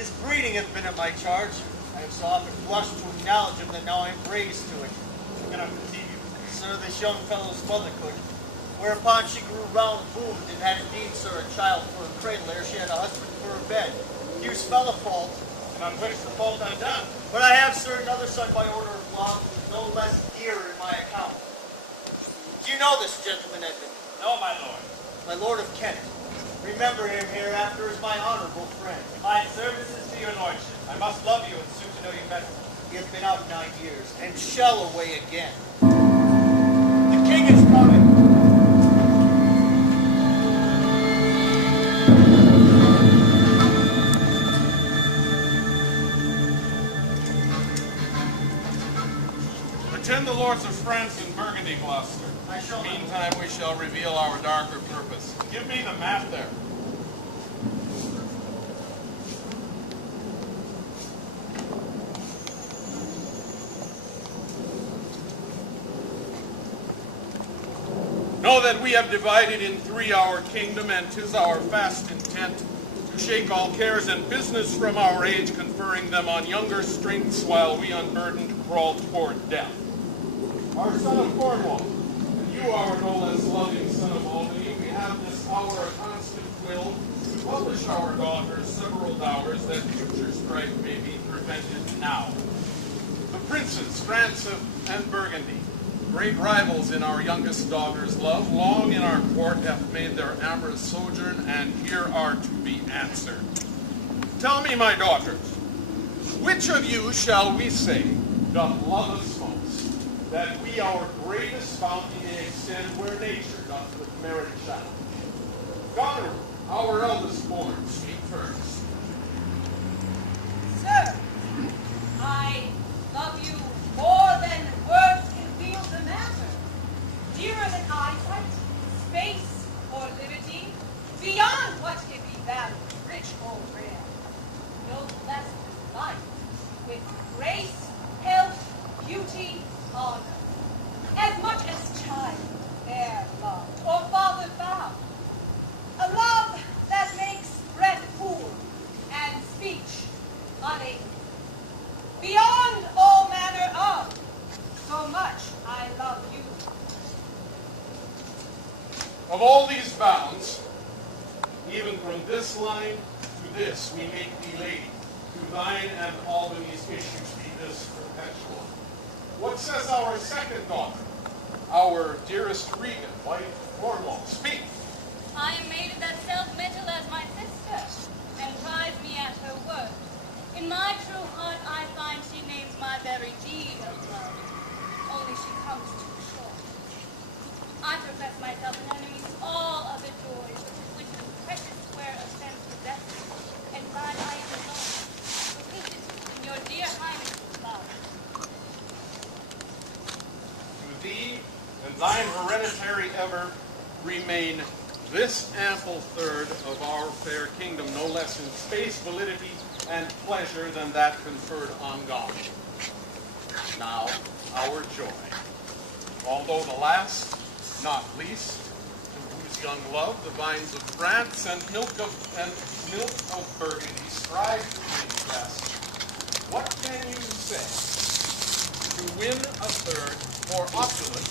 His breeding hath been at my charge. I have so often blushed to acknowledge him that now I am raised to it. Can I continue? Sir, this young fellow's mother could. Whereupon she grew round, boomed, and had indeed, sir, a child for a cradle ere she had a husband for a bed. You smell a fault. And I'm finished the fault undone. But I have, sir, another son by order of law, who is no less dear in my account. Do you know this gentleman, Edmund? No, my lord. My lord of Kent. Remember him hereafter as my honorable friend. My services to your lordship. I must love you and soon to know you better. He hath been out 9 years, and shall away again. The king is coming. Attend the lords of France and Burgundy, Gloucester. I shall. Meantime, we shall reveal our darker purpose. Give me the map there. Know that we have divided in three our kingdom, and 'tis our fast intent to shake all cares and business from our age, conferring them on younger strengths, while we unburdened crawl toward death. Our son of Cornwall, and you our no less loving son of Albany, we have this hour a constant will to publish our daughters several dowers, that future strife may be prevented now. The princes, France and Burgundy, great rivals in our youngest daughter's love, long in our court have made their amorous sojourn, and here are to be answered. Tell me, my daughters, which of you shall we say doth love us most, that we our greatest bounty may extend where nature doth with merit shine? Goneril, our eldest born, speak first. Sir, I love you more than words can feel the matter. Dearer than eyesight, space, or liberty, beyond what can be valued, rich or rare. No less than life, with grace, health, beauty, honor. As much as child, ere loved, or father found. A love that makes breath cool and speech unable. Beyond all manner of, so much I love you. Of all these bounds, even from this line to this, we make thee lady. To thine and Albany's issues be this perpetual. What says our second daughter, our dearest Regan, wife of Cornwall? Speak. I am made of that self-metal as my sister, and prize me at her word. In my true heart I find she names my very deed of love, only she comes too short. I profess myself an enemy to all other joys, which the precious square of sense possesses, and find I am alone. So is it in your dear highness's love. To thee and thine hereditary ever remain this ample third of our fair kingdom, no less in space, validity, and pleasure than that conferred on God. Now, our joy. Although the last, not least, to whose young love the vines of France and milk of Burgundy strive to make best, what can you say to win a third more opulent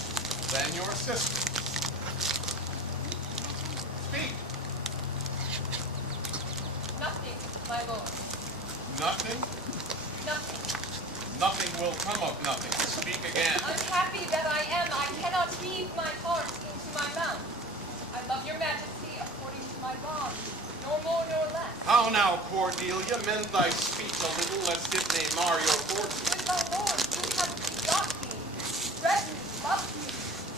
than your sister? Speak. Nothing, my lord. Nothing? Nothing. Nothing will come of nothing. Speak again. Unhappy that I am, I cannot heave my heart into my mouth. I love your majesty according to my bond, nor more nor less. How now, Cordelia, mend thy speech a little, lest it may mar your fortune. With my lord, who hath begot me, bred me, loved me,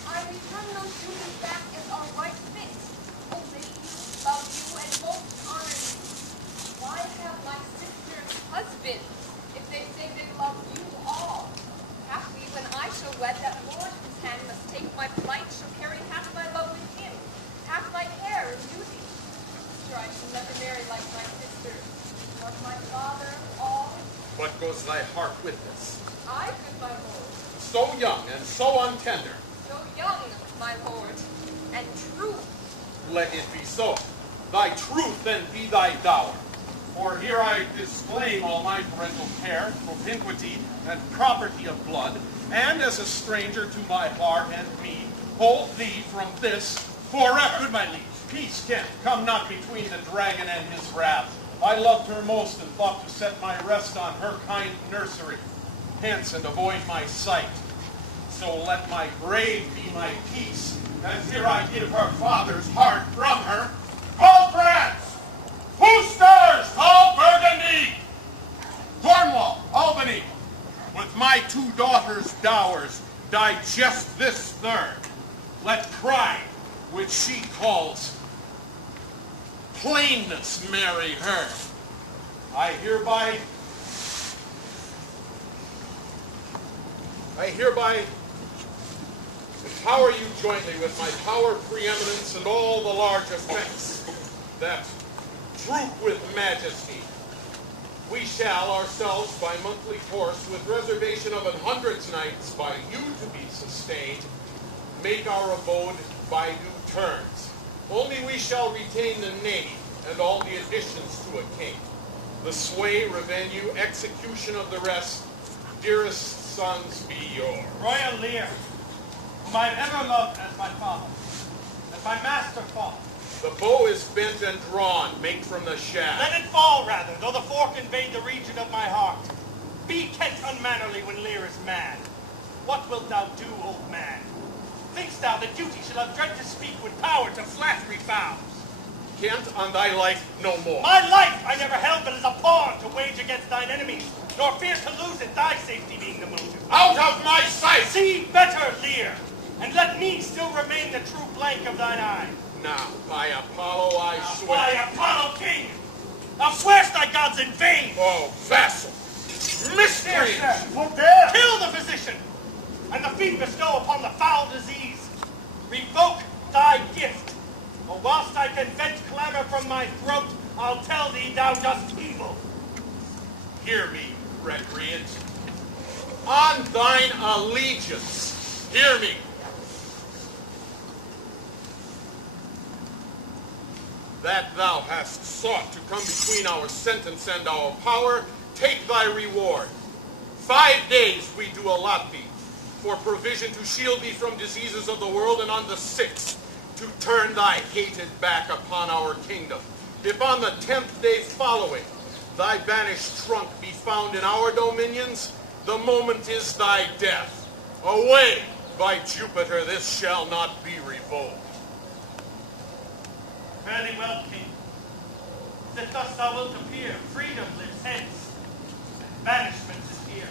I return those duties back as are right fit. Obey you, love you, and most honor you. Why have my sisters husband, if they say they love you all? Haply, when I shall wed, that lord whose hand must take my plight shall carry half my love with him, half my care and beauty. Sure, I shall never marry like my sisters. Love my father, all. What goes thy heart with this? I, good my lord, So young and so untender. so young, my lord, and true. Let it be so. Thy truth then be thy dower. For here I disclaim all my parental care, propinquity, and property of blood, and as a stranger to my heart and me, hold thee from this forever. Good, my liege. Peace, Kent, come not between the dragon and his wrath. I loved her most and thought to set my rest on her kind nursery. Hence, and avoid my sight. So let my grave be my peace, as here I give her father's heart from her. Call France! Who stirs? Call Burgundy! Cornwall, Albany, with my 2 daughters' dowers, digest this third. Let pride, which she calls plainness, marry her. I hereby empower you jointly with my power, preeminence, and all the large effects that troop with majesty. We shall ourselves by monthly course, with reservation of 100 nights by you to be sustained, make our abode by due turns. Only we shall retain the name and all the additions to a king. The sway, revenue, execution of the rest, dearest sons, be yours. Royal Lear, whom I have ever loved as my father, as my master fought. The bow is bent and drawn, make from the shaft. Let it fall, rather, though the fork invade the region of my heart. Be Kent unmannerly when Lear is mad. What wilt thou do, old man? Think'st thou that duty shall have dread to speak with power to flattery vows? Kent, on thy life, no more. My life I never held but as a pawn to wage against thine enemies, nor fear to lose it, thy safety being the motive. Out of my sight! See better, Lear, and let me still remain the true blank of thine eye. Now, by Apollo I swear. By Apollo, king! Thou swearst thy gods in vain! Oh, vassal! Miscreant! Kill the physician, and the feet bestow upon the foul disease. Revoke thy gift, or whilst I can vent clamor from my throat, I'll tell thee thou dost evil. Hear me, recreant. On thine allegiance, hear me. That thou hast sought to come between our sentence and our power, take thy reward. 5 days we do allot thee, for provision to shield thee from diseases of the world, and on the 6th to turn thy hated back upon our kingdom. If on the 10th day following thy banished trunk be found in our dominions, the moment is thy death. Away, by Jupiter, this shall not be revoked. Fare thee well, king. That thus thou wilt appear, freedom lives hence, and banishment is here.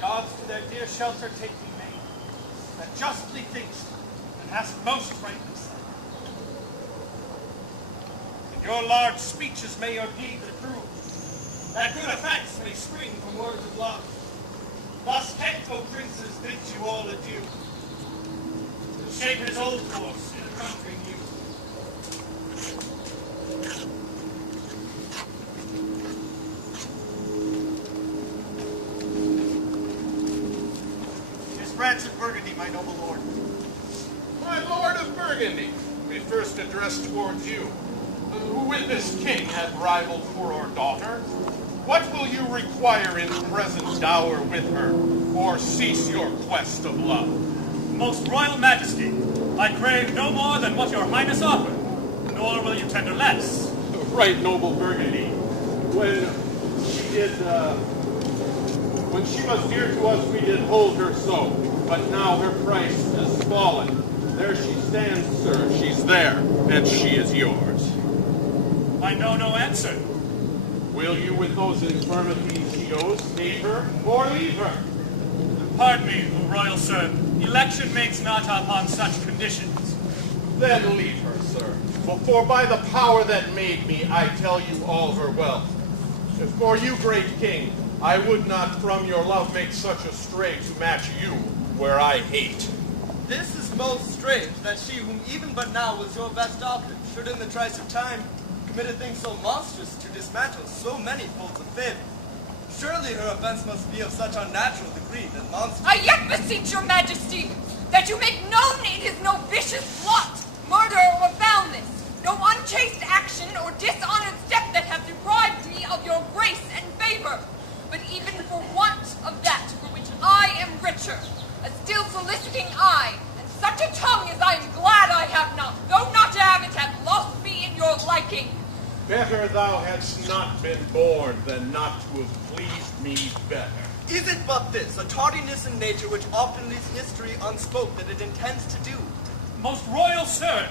Gods to their dear shelter take thee, maid, that justly thinkst, and hast most rightly said. And your large speeches may your deeds approve, that good effects may spring from words of love. Thus Kent, O princes, bids you all adieu, to shape his old course in a country new. His branch of Burgundy, my noble lord. My lord of Burgundy, we first address towards you, who with this king hath rivaled for our daughter. What will you require in present dower with her, or cease your quest of love? Most royal majesty, I crave no more than what your highness offered, nor will you tender less. Right, noble Burgundy. When she was dear to us, we did hold her so, but now her price has fallen. There she stands, sir, she's there, and she is yours. I know no answer. Will you with those infirmities she owes save her, or leave her? Pardon me, O royal sir. Election makes not upon such conditions. Then leave her, sir. For by the power that made me, I tell you all her wealth. For you, great king, I would not from your love make such a stray to match you where I hate. This is most strange, that she whom even but now was your best doctor, should in the trice of time commit a thing so monstrous to dismantle so many folds of fib. Surely her offense must be of such unnatural degree that monstrous... I yet beseech your majesty that you make known it is no vicious plot, murder, or foulness, no unchaste action or dishonored step that have deprived me of your grace and favor, but even for want of that for which I am richer, a still soliciting eye, and such a tongue as I am glad I have not, though not to have it hath lost me in your liking. Better thou hadst not been born than not to have pleased me better. Is it but this, a tardiness in nature which often leaves history unspoke that it intends to do? Most royal sir,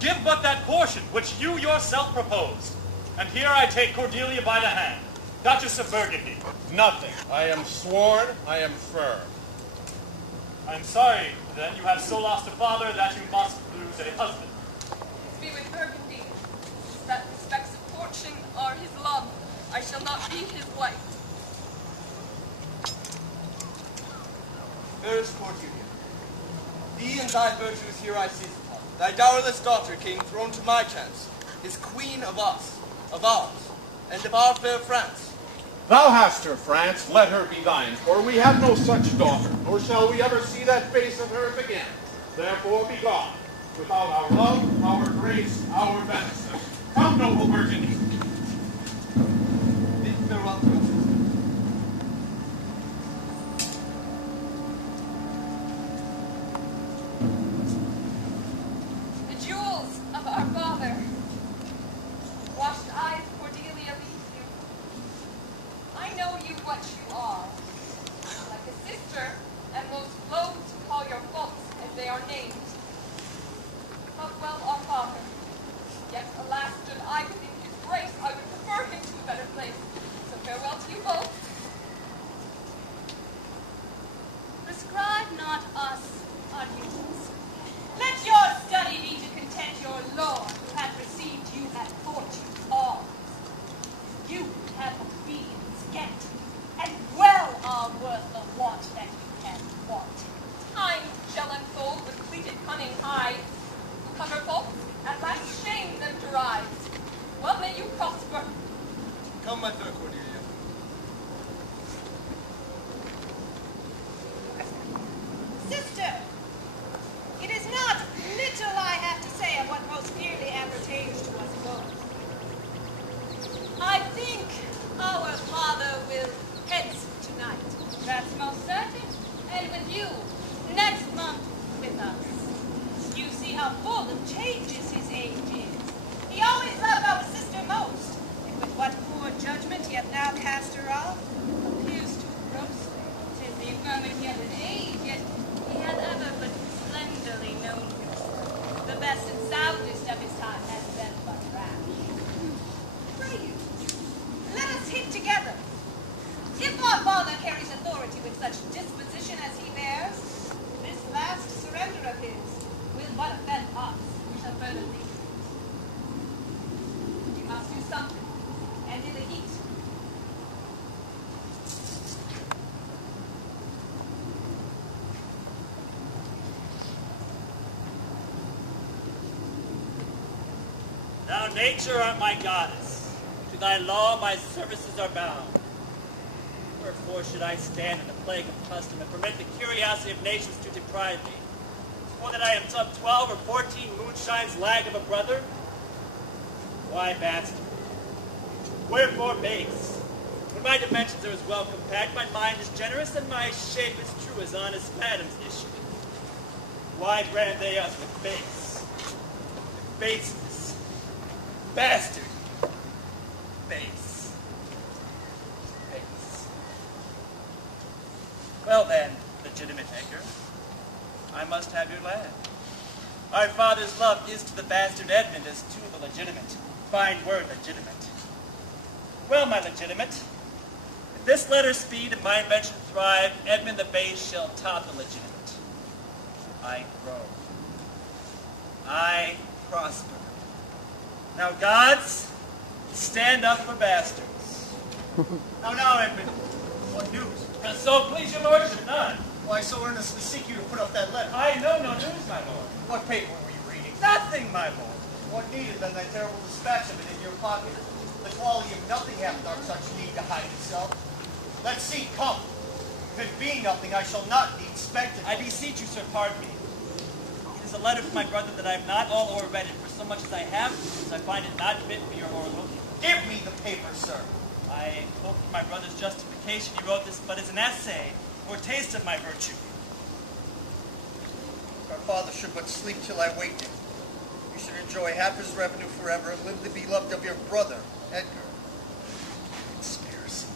give but that portion which you yourself proposed. And here I take Cordelia by the hand, Duchess of Burgundy. Nothing. I am sworn, I am firm. I'm sorry, then, you have so lost a father that you must lose a husband. Be with Burgundy, that respects of fortune are his love. I shall not be his wife. Fairest Cordelia, thee and thy virtues here I seize upon. Thy dowerless daughter, king, thrown to my chance, is queen of us, of ours, and of our fair France. Thou hast her, France, let her be thine, for we have no such daughter, nor shall we ever see that face of hers again. Therefore be gone, without our love, our grace, our venison. Come, noble Burgundy. Bid farewell to us. The jewels of our father. Washed eyes, Cordelia leads you. I know you what you are. Like a sister, and most loath to call your faults as they are named. Love well our father. Yet, alas, stood I within his grace, I would prefer him to a better place. So farewell to you both. Prescribe not us our duties. Let your study be to content your lord, who hath received you at fortune's arms. You have obedience get, and well are worth the want that you can want. Time shall unfold with pleated cunning hide, who cover faults, at last shame them to rise. Well may you prosper. Come, my fair Cordelia. Sister, it is not little I have to say of what most nearly appertains to us both. I think our father will hence tonight. That's most certain. And with you, next month with us. You see how full of changes his age is. He always loved our sister most, and with what poor judgment he hath now cast her off, appears to grossly. 'Tis the infirmity of his age, yet he hath ever but slenderly known himself. The best and soundest of his time has been but rash. Pray you, let us hit together. If our father carries authority with such disposition as he bears, this last surrender of his will but offend us. We shall further leave. We must do something, and in the heat. Thou nature art my goddess, to thy law my services are bound. Wherefore should I stand in the plague of custom and permit the curiosity of nations to deprive me? For that I am some 12 or 14 moonshines lag of a brother? Why bastard? Wherefore base? When my dimensions are as well compact, my mind is generous, and my shape is true as honest Adam's issue. Why brand they us with base? Baseness. Bastard. Base. Base. Well then, legitimate Edgar, I must have your land. Our father's love is to the bastard Edmund as to the legitimate. Fine word, legitimate. Well, my legitimate, if this letter speed and my invention thrive, Edmund the base shall top the legitimate. I grow. I prosper. Now, gods, stand up for bastards. Now, Edmund, what news? So please your lordship, none. Why so earnestly seek you to put up that letter? I know no news, my lord. What paper were you reading? Nothing, my lord. What needed than that terrible dispatch of it in your pocket? The quality of nothing hath done such need to hide itself. Let's see, come. If it be nothing, I shall not need spectacle. I beseech you, sir, pardon me. It is a letter from my brother that I have not all o'er-read it, for so much as I have, as I find it not fit for your o'erlooking. Give me the paper, sir. I quote from my brother's justification. He wrote this but as an essay, or taste of my virtue. If our father should but sleep till I wake him, you should enjoy half his revenue forever and live the beloved of your brother, Edgar. Conspiracy.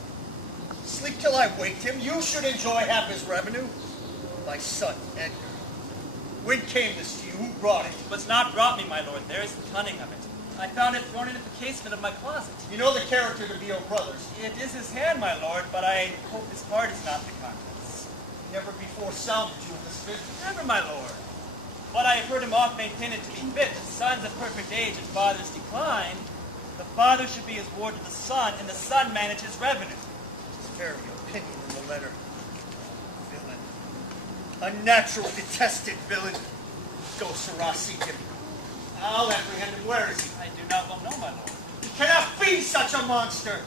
Sleep till I waked him, you should enjoy half his revenue. My son, Edgar. When came this to you? Who brought it? It was not brought me, my lord. There is the cunning of it. I found it thrown into the casement of my closet. You know the character to be your brother's. It is his hand, my lord, but I hope his heart is not the contents. Never before sounded you in this business. Never, my lord. But I have heard him oft maintain it to be fit, that sons of perfect age and fathers decline, the father should be his ward to the son, and the son manage his revenue. His very opinion in the letter. Villain. Unnatural, detested villain. Go, Sirrah, seek him. I'll apprehend him. Where is he? I do not well know, my lord. He cannot be such a monster.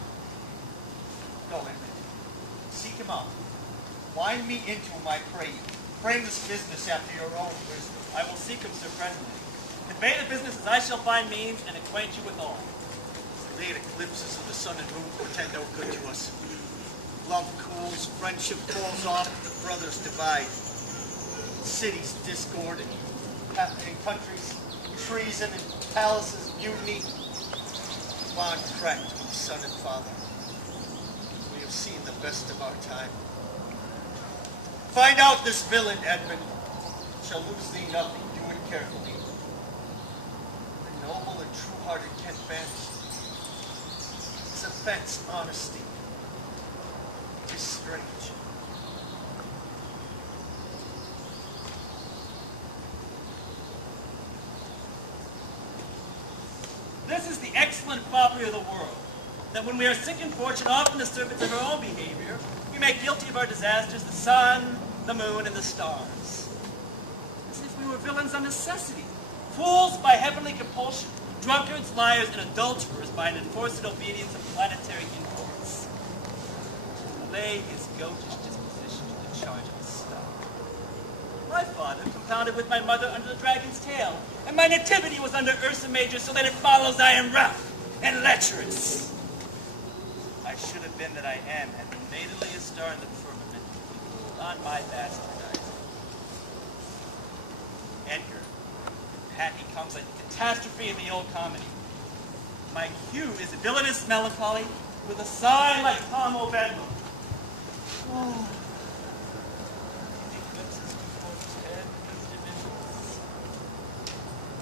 Go, Edmund. Seek him out. Wind me into him, I pray you. Frame this business after your own wisdom. I will seek him, sir, presently. Convey the business as I shall find means, and acquaint you with all. Late eclipses of the sun and moon portend no good to us. Love cools, friendship falls off, the brothers divide. Cities discord, and countries treason, and palaces mutiny. Bond cracked with son and father. We have seen the best of our time. Find out this villain, Edmund. Shall lose thee nothing. Do it carefully. The noble and true-hearted can vanish. His offense, honesty, is strange. This is the excellent foppery of the world, that when we are sick in fortune, often the servants of our own behavior, we make guilty of our disasters the sun, the moon, and the stars. As if we were villains of necessity, fools by heavenly compulsion, drunkards, liars, and adulterers by an enforced obedience of planetary influence. To lay his goatish disposition to the charge of the star. My father compounded with my mother under the dragon's tail, and my nativity was under Ursa Major, so that it follows I am rough and lecherous. I should have been that I am, had the maidenliest star in the firmament on my bastardizing. Edgar, Patty comes like the catastrophe of the old comedy. My hue is villainous melancholy, with a sigh like Tom O'Bedlam. Oh.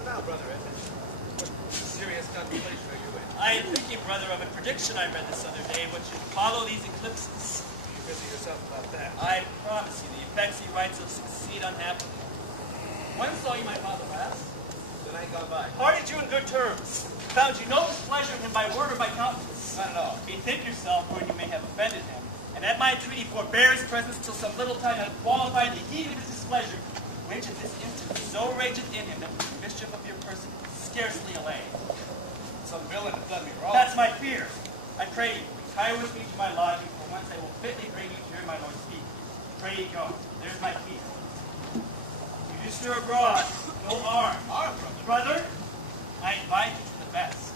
Now, Brother Edmund, what serious contemplation are you in? I am thinking, brother, of a prediction I read this other day, which should follow these eclipses. You busy yourself about that. I promise you, the effects he writes will succeed unhappily. When saw you my father last? The night gone by. Parted you in good terms. Found you no displeasure in him by word or by countenance. Not at all. Bethink yourself where you may have offended him, and at my entreaty forbear his presence till some little time hath qualified the heat of his displeasure, which at this instant so rageth in him that the mischief of your person scarcely allay. Some villain hath done me wrong. That's my fear. I pray you, retire with me to my lodging, for whence I will fitly bring you to hear my lord speak. Pray ye go. There's my key. You do stir abroad, no harm. Our Brother, I invite you to the best.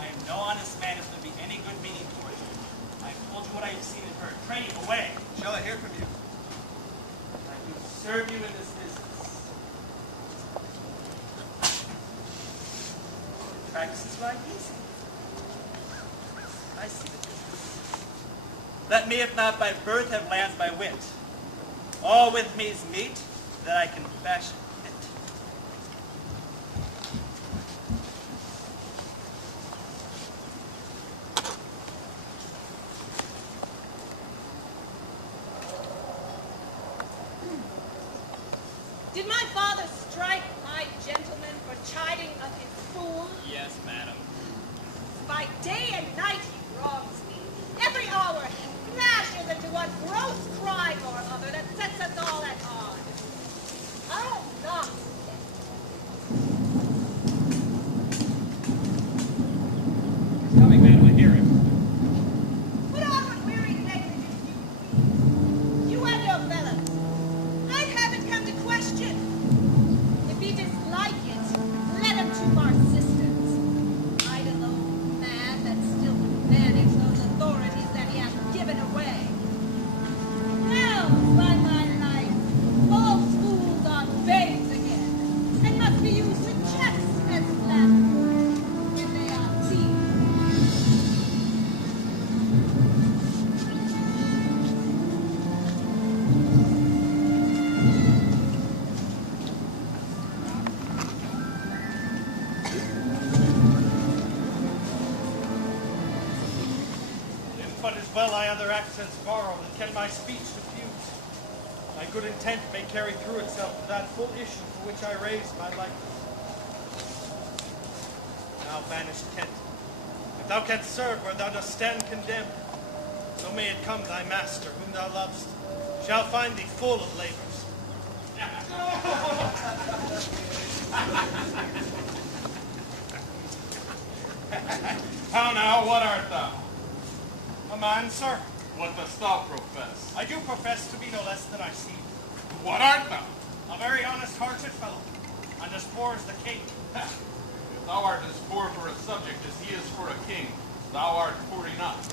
I am no honest man if there be any good meaning towards you. I have told you what I have seen and heard. Pray you, away. Shall I hear from you? I do serve you in this business. Practices right easy. I see the difference. Let me, if not by birth, have lands by wit. All with me's meet, that I can fashion it. Did my father strike my gentleman for chiding of his fool? Yes, madam. By day and night he wrongs me. Every hour he smashes into one gross crime or other that sets us all at odds. I'll not. He's coming, madam. I hear him. Put on what weary negligence you please. You have my other accents borrow, and can my speech diffuse? My good intent may carry through itself to that full issue for which I raise my likeness. Now banished Kent, if thou canst serve where thou dost stand condemned, so may it come thy master, whom thou lovest, shall find thee full of labors. How now, what art thou? A man, sir. What dost thou profess? I do profess to be no less than I seem. What art thou? A very honest-hearted fellow, and as poor as the king. If thou art as poor for a subject as he is for a king, thou art poor enough.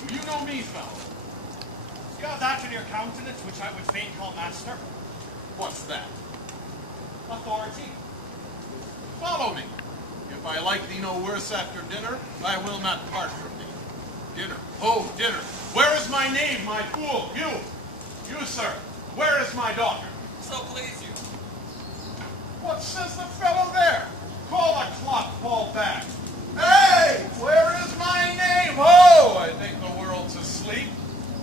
Do you know me, fellow? You have that in your countenance which I would fain call master. What's that? Authority. Follow me. If I like thee no worse after dinner, I will not part from thee. Dinner. Oh, dinner. Where is my knave, my fool? You, sir. Where is my daughter? So please you. What says the fellow there? Call the clock, fall back. Hey, where is my knave? Ho! I think the world's asleep.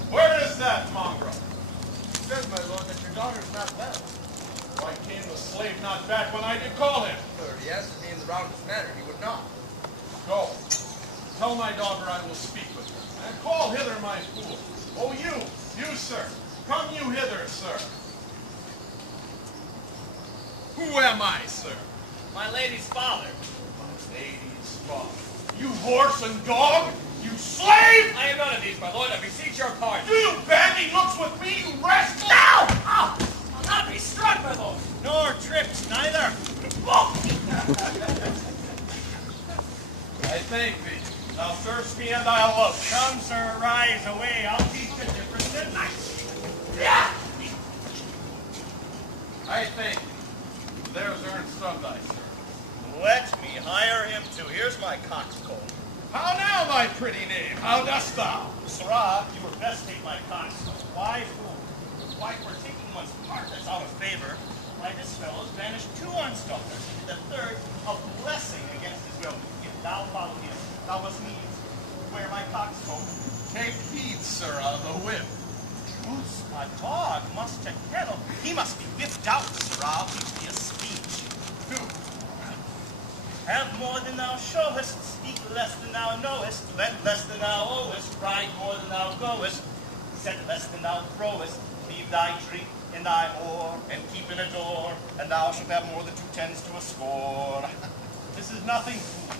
Where is that mongrel? He says, my lord, that your daughter's not well. Why came the slave not back when I did call him? Lord, he answered me in the roundest manner. He would not. Go. Tell my daughter I will speak with her. And call hither my fool. Oh, you, sir. Come you hither, sir. Who am I, sir? My lady's father. Lady's father. You horse and dog! You slave! I am none of these, my lord. I beseech your pardon. Do you bandy looks with me, you rascal? No! Oh, I'll not be struck, my lord. Nor tripped, neither. I thank thee. Thou servest me and I'll love thee. Come, sir, rise away. I'll teach the difference tonight. I thank thee. There's earnest of thy service. Let me hire him too. Here's my coxcomb. How now, my pretty knave? How dost thou? Sirrah, you would best take my coxcomb. Why, fool? Why, for taking one's part that's out of favor, why, this fellow's banished 2 on's daughters, and the third a blessing against his will. If thou follow him, thou must needs wear my coxcomb. Take heed, sir, of the whip. Truce, a dog must to kennel. He must be whipped out, sirrah. Teach me a speech. Do. Have more than thou showest, speak less than thou knowest, let less than thou owest, ride more than thou goest, set less than thou throwest, leave thy drink in thy whore, and keep in a door, and thou shalt have more than 2 tens to a score. This is nothing, fool.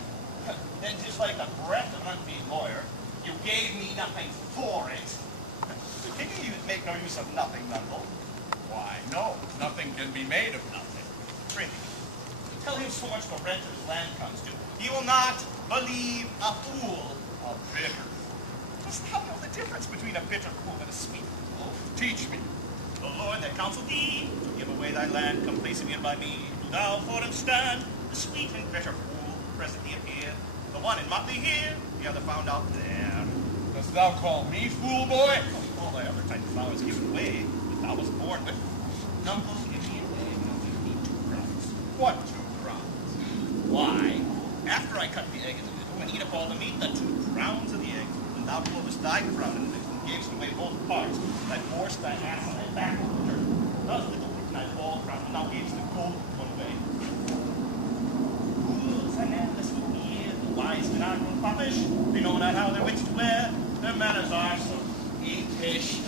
Then 'tis like the breath of an unpaid lawyer. You gave me nothing for it. Can you make no use of nothing, Nuncle? Why, no. Nothing can be made of nothing. Drink. Tell him so much the rent of his land comes to. He will not believe a fool. A bitter. Dost thou know the difference between a bitter fool and a sweet fool? Teach me. The Lord that counsel thee to give away thy land, come placing in by me. Do thou for him stand, the sweet and bitter fool, presently appear. The one in motley here, the other found out there. Dost thou call me fool, boy? All thy other type of flowers given away, that thou was born with. Nuncle, give me a day, and I'll give thee 2 crowns. What 2 crowns? Why, after I cut the egg in the middle and eat up all the meat, the 2 crowns of the egg, when thou pullest thy crown in the middle and gavest away both parts, thy forced thy ass on thy back to the dirt. Thus little took thy ball crown, and thou gavest the gold one away. Fools and endless with me, the wise do not grow foppish, they know not how their wits to wear, their manners are so apish.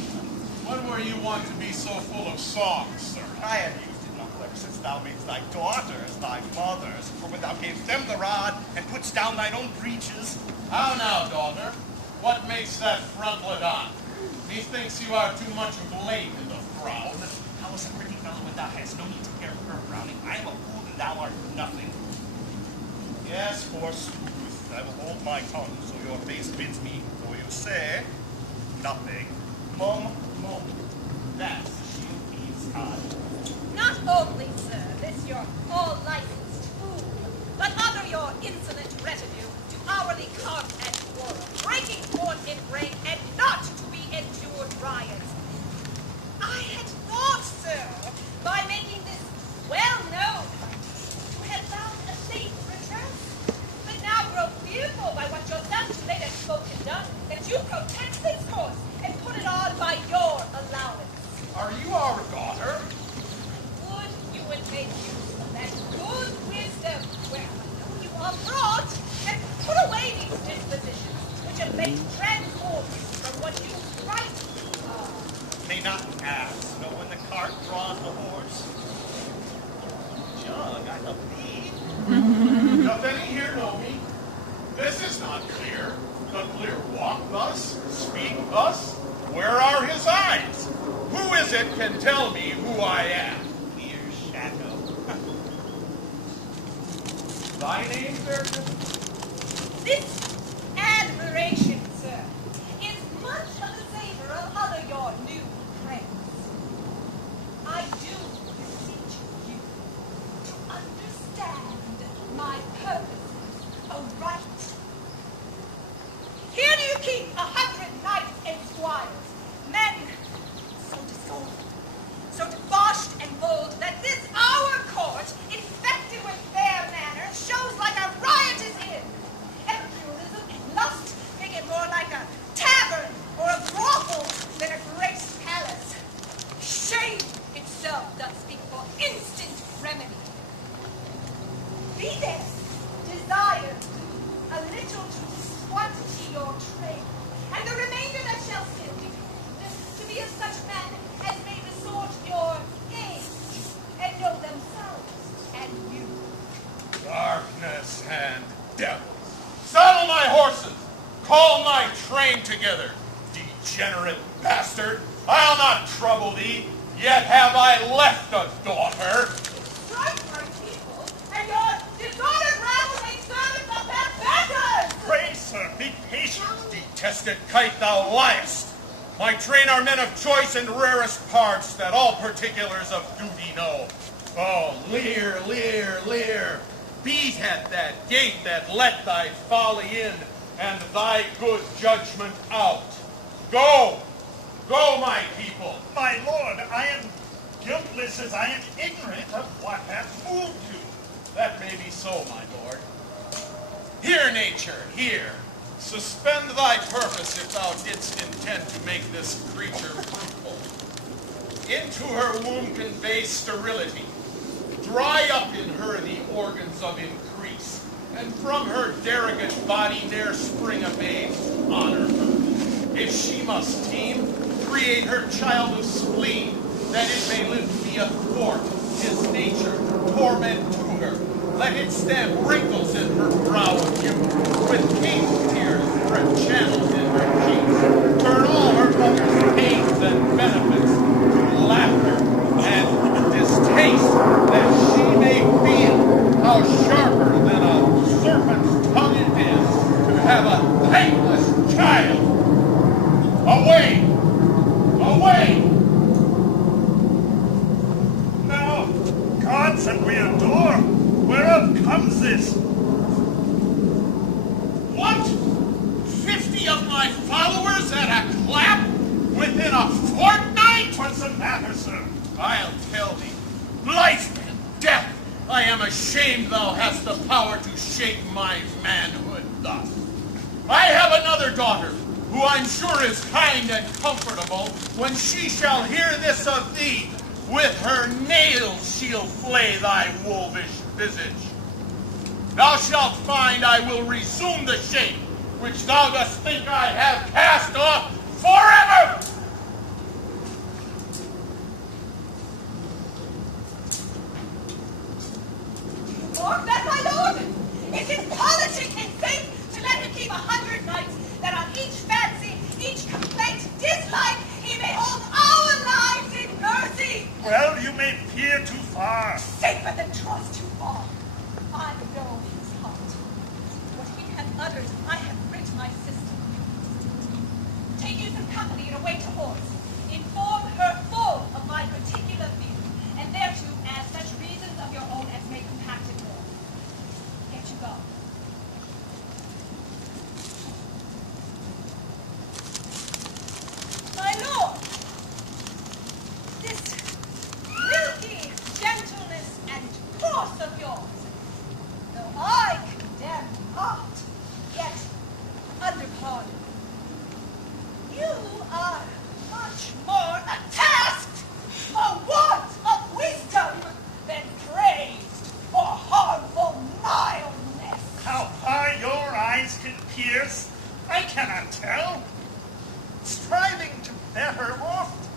When were you wont to be so full of songs, sir? I have used it, Nuncle, ever since thou madest thy daughters thy mothers, for when thou gavest them the rod, and putst down thine own breeches. How now, daughter? What makes that frontlet on? Methinks you are too much of blade in the frown. Thou was a pretty fellow when thou hast no need to care for her frowning. I am a fool and thou art nothing. Yes, forsooth, I will hold my tongue, so your face bids me, for you say nothing. Mum, that's the shield thieves' card. Not only, sir, this your all-licensed fool, but other your insolent retinue do hourly carp and quarrel, breaking forth in rain and not to be endured riots. I had thought, sir, by making this well known, you had found a safe redress, but now grow fearful by what yourself too late have spoken done, that you protect this court. Thy name, Berg? This admiration, sir, is much of the savor of other your new friends. I do beseech you to understand my purposes aright. Here do you keep 100 knights and squires, men so disordered, so debauched and bold that this our court, infected with fair manners, shows like a riotous inn. Epicurism and lust make it more like a tavern or a brothel than a great palace. Shame itself does speak for instant remedy. Be there, desire a little to disquantity your trade, and the remainder that shall still be to be of such men as may resort your age, and know themselves and you. Darkness and devils. Saddle my horses. Call my train together. Degenerate bastard. I'll not trouble thee. Yet have I left a daughter. Strike my people, and your disordered rabble make servants of their betters! Pray, sir, be patient. Detested kite, thou liest. My train are men of choice and rarest parts that all particulars of duty know. Oh, Lear, Lear, Lear, beat at that gate that let thy folly in and thy good judgment out. Go, go, my people. My lord, I am guiltless as I am ignorant of what hath moved you. That may be so, my lord. Here, nature, here. Suspend thy purpose if thou didst intend to make this creature fruitful. Into her womb convey sterility. Dry up in her the organs of increase, and from her derogate body ne'er spring a babe. Honor her. If she must teem, create her child of spleen, that it may live to be a thwart, his nature, torment to her. Let it stamp wrinkles in her brow of youth, with king's tears fret channels in her cheeks. Turn all her mother's pains and benefits to laughter and distaste, that she may feel how sharper than a serpent's tongue it is to have a thankless child. Away! Away! Now, gods that we adore, whereof comes this? What? 50 of my followers at a clap within a fortnight? What's the matter, sir? I'll tell thee. Life and death! I am ashamed thou hast the power to shake my manhood thus. I have another daughter, who I'm sure is kind and comfortable. When she shall hear this of thee, with her nails she'll flay thy wolvish visage. Thou shalt find I will resume the shape which thou dost think I have cast off forever! Mark that, my lord! It is politic and safe to let him keep 100 knights, that on each fancy, each complaint, dislike, he may hold our lives in mercy! Well, you may peer too far. Safer than trust too far. I know his heart. What he hath uttered, I have writ my sister. Take you some company and await to horse. Inform her full of my particular view, and thereto add such reasons of your own as may compact it more. Get you go. My lord, this milky gentleness and force of yours, though I condemn not, yet under pardon, you are much more attasked for want of wisdom than praised for harmful mildness. How far your eyes can pierce, I cannot tell. Striving to better oft,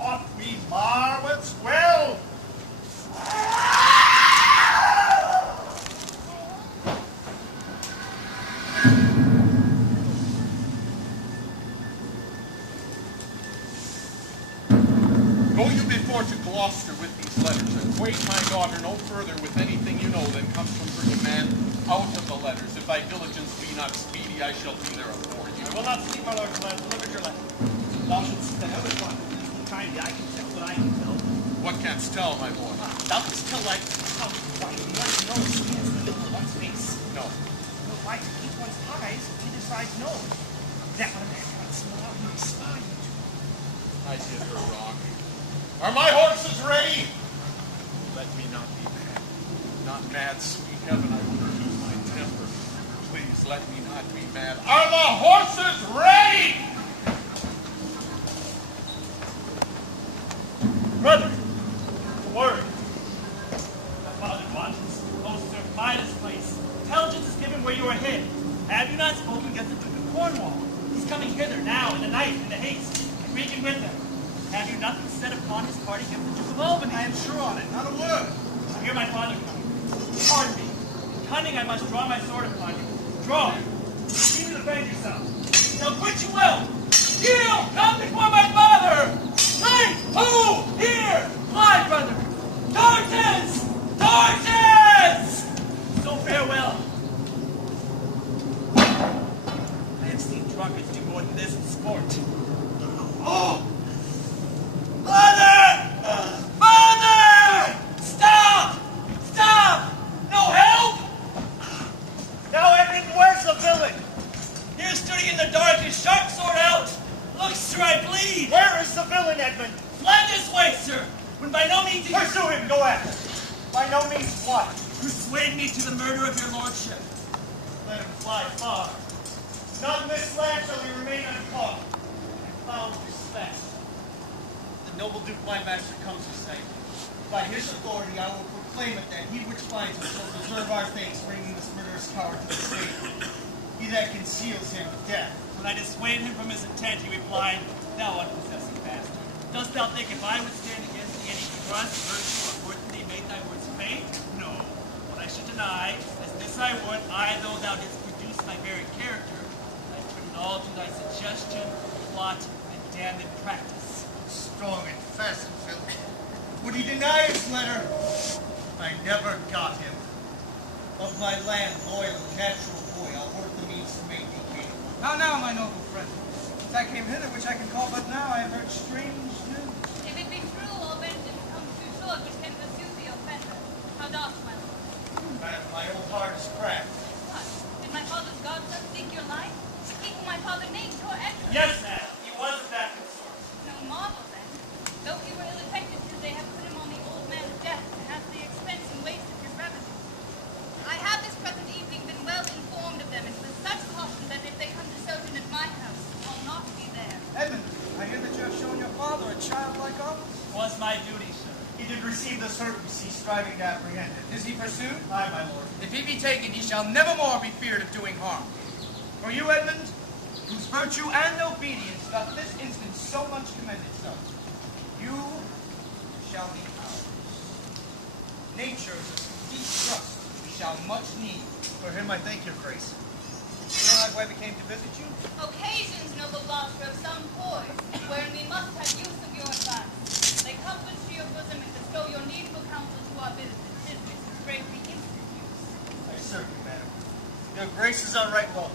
oft we mar what's well. daughter no further with anything you know than comes from her demand out of the letters. If thy diligence be not speedy, I shall be there afore you. I will not sleep, my lord, till I have delivered your letter. Thou shouldst stay out of one. Kindly, I can tell what I can tell. What canst tell, my boy? Thou canst tell like how one nose stands in the middle of one's face. No. No, why to keep one's eyes on either side's nose. That when a man can't smile, he may spy you. I did her wrong. Are my horses ready? Let me not be mad. Not mad, sweet heaven, I will lose my temper. Please let me not be mad. Are the horses ready? Brother, a word. My father watches. Hosts are finest place. Intelligence is given where you are hid. Have you not spoken against the Duke of Cornwall? He's coming hither now in the night, in the haste, and reaching with them. Have you nothing said upon his party against the Duke of Albany? I am sure on it, not a word. I hear my father coming. Pardon me. In cunning, I must draw my sword upon you. Draw. See to defend yourself. Now quit you will. Yield! Come before my father! Knight! Who? Here! Fly, brother! Torches! Torches! So farewell. I have seen drunkards do more than this in sport. Oh! Father! Father! Stop! Stop! No help! Now, Edmund, where's the villain? Here stood he in the dark, his sharp sword out. Look, sir, I bleed. Where is the villain, Edmund? Fled this way, sir. When by no means he Pursue him, go after him. By no means what? persuade me to the murder of your lordship. Let him fly far. Not in this land shall he remain uncaught, and found respect. The noble Duke, my master, comes to say, by his authority I will proclaim it that he which finds him shall deserve our thanks, bringing this murderous coward to the stake. He that conceals him, death. When I dissuaded him from his intent, he replied, Thou unpossessing bastard, dost thou think if I would stand against thee any trust, virtue, or worth thee make thy words faith? No. What I should deny, as this I would, though thou didst produce my very character, I put it all to thy suggestion, plot, and damned practice. Strong and fast and filthy. Would he deny his letter? I never got him. Of my land, loyal and natural boy, I'll work the means to make thee king. How now, my noble friend? Since I came hither, which I can call but now, I have heard strange news. If it be true, all vengeance comes too short, which can pursue the offender. How doth my lord? Madam, my old heart is cracked. What? Did my father's godson seek your life? He whom my father named your Edward? Yes, madam, he was that consort. No marvel, then. Though he were ill-affected, should they have put him on the old man's death, to have the expense and waste of his revenue. I have this present evening been well informed of them, and with such caution that if they come to sojourn at my house, I'll not be there. Edmund, I hear that you have shown your father a childlike office. Was my duty, sir. He did receive the service he's striving to apprehend it. Is he pursued? Aye, my lord. If he be taken, he shall never more be feared of doing harm. For you, Edmund, whose virtue and obedience doth this instant so much commend itself, you shall be ours. Nature's deep trust we shall much need. For him I thank your grace. You know not why we came to visit you? Occasions, noble Gloucester, of some poise, wherein we must have use of your advice. Lay comfort to your bosom and bestow your needful counsel to our business with greatly instant use. I serve you, madam. Your graces are right welcome.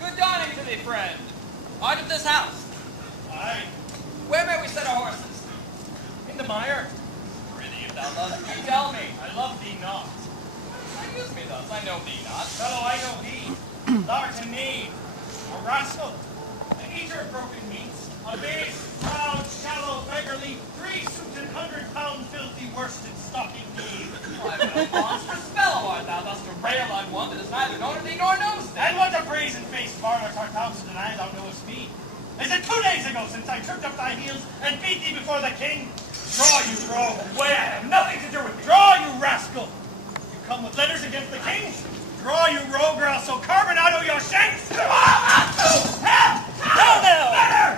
Good dawning to thee, friend. Out of this house. Aye. Where may we set our horses? In the mire. Prithee, if thou lovest me, tell me. I love thee not. Why use me thus? I know thee not. Fellow, I know thee. Thou art a knave, a rascal, an eater of broken meats, a base, proud, shallow, beggarly, 3-suited, 100-pound filthy worsted stocking knave. Why, no monstrous fellow art thou thus to rail on one that is neither known to thee nor knows thee. And what a brazen-faced varlet art thou to deny thou knowest me? Is it 2 days ago since I tripped up thy heels and beat thee before the king? Draw, you rogue! Wait, I have nothing to do with thee. Draw, you rascal! You come with letters against the king? Draw, you rogue, or I'll so carbon out of your shanks! Now,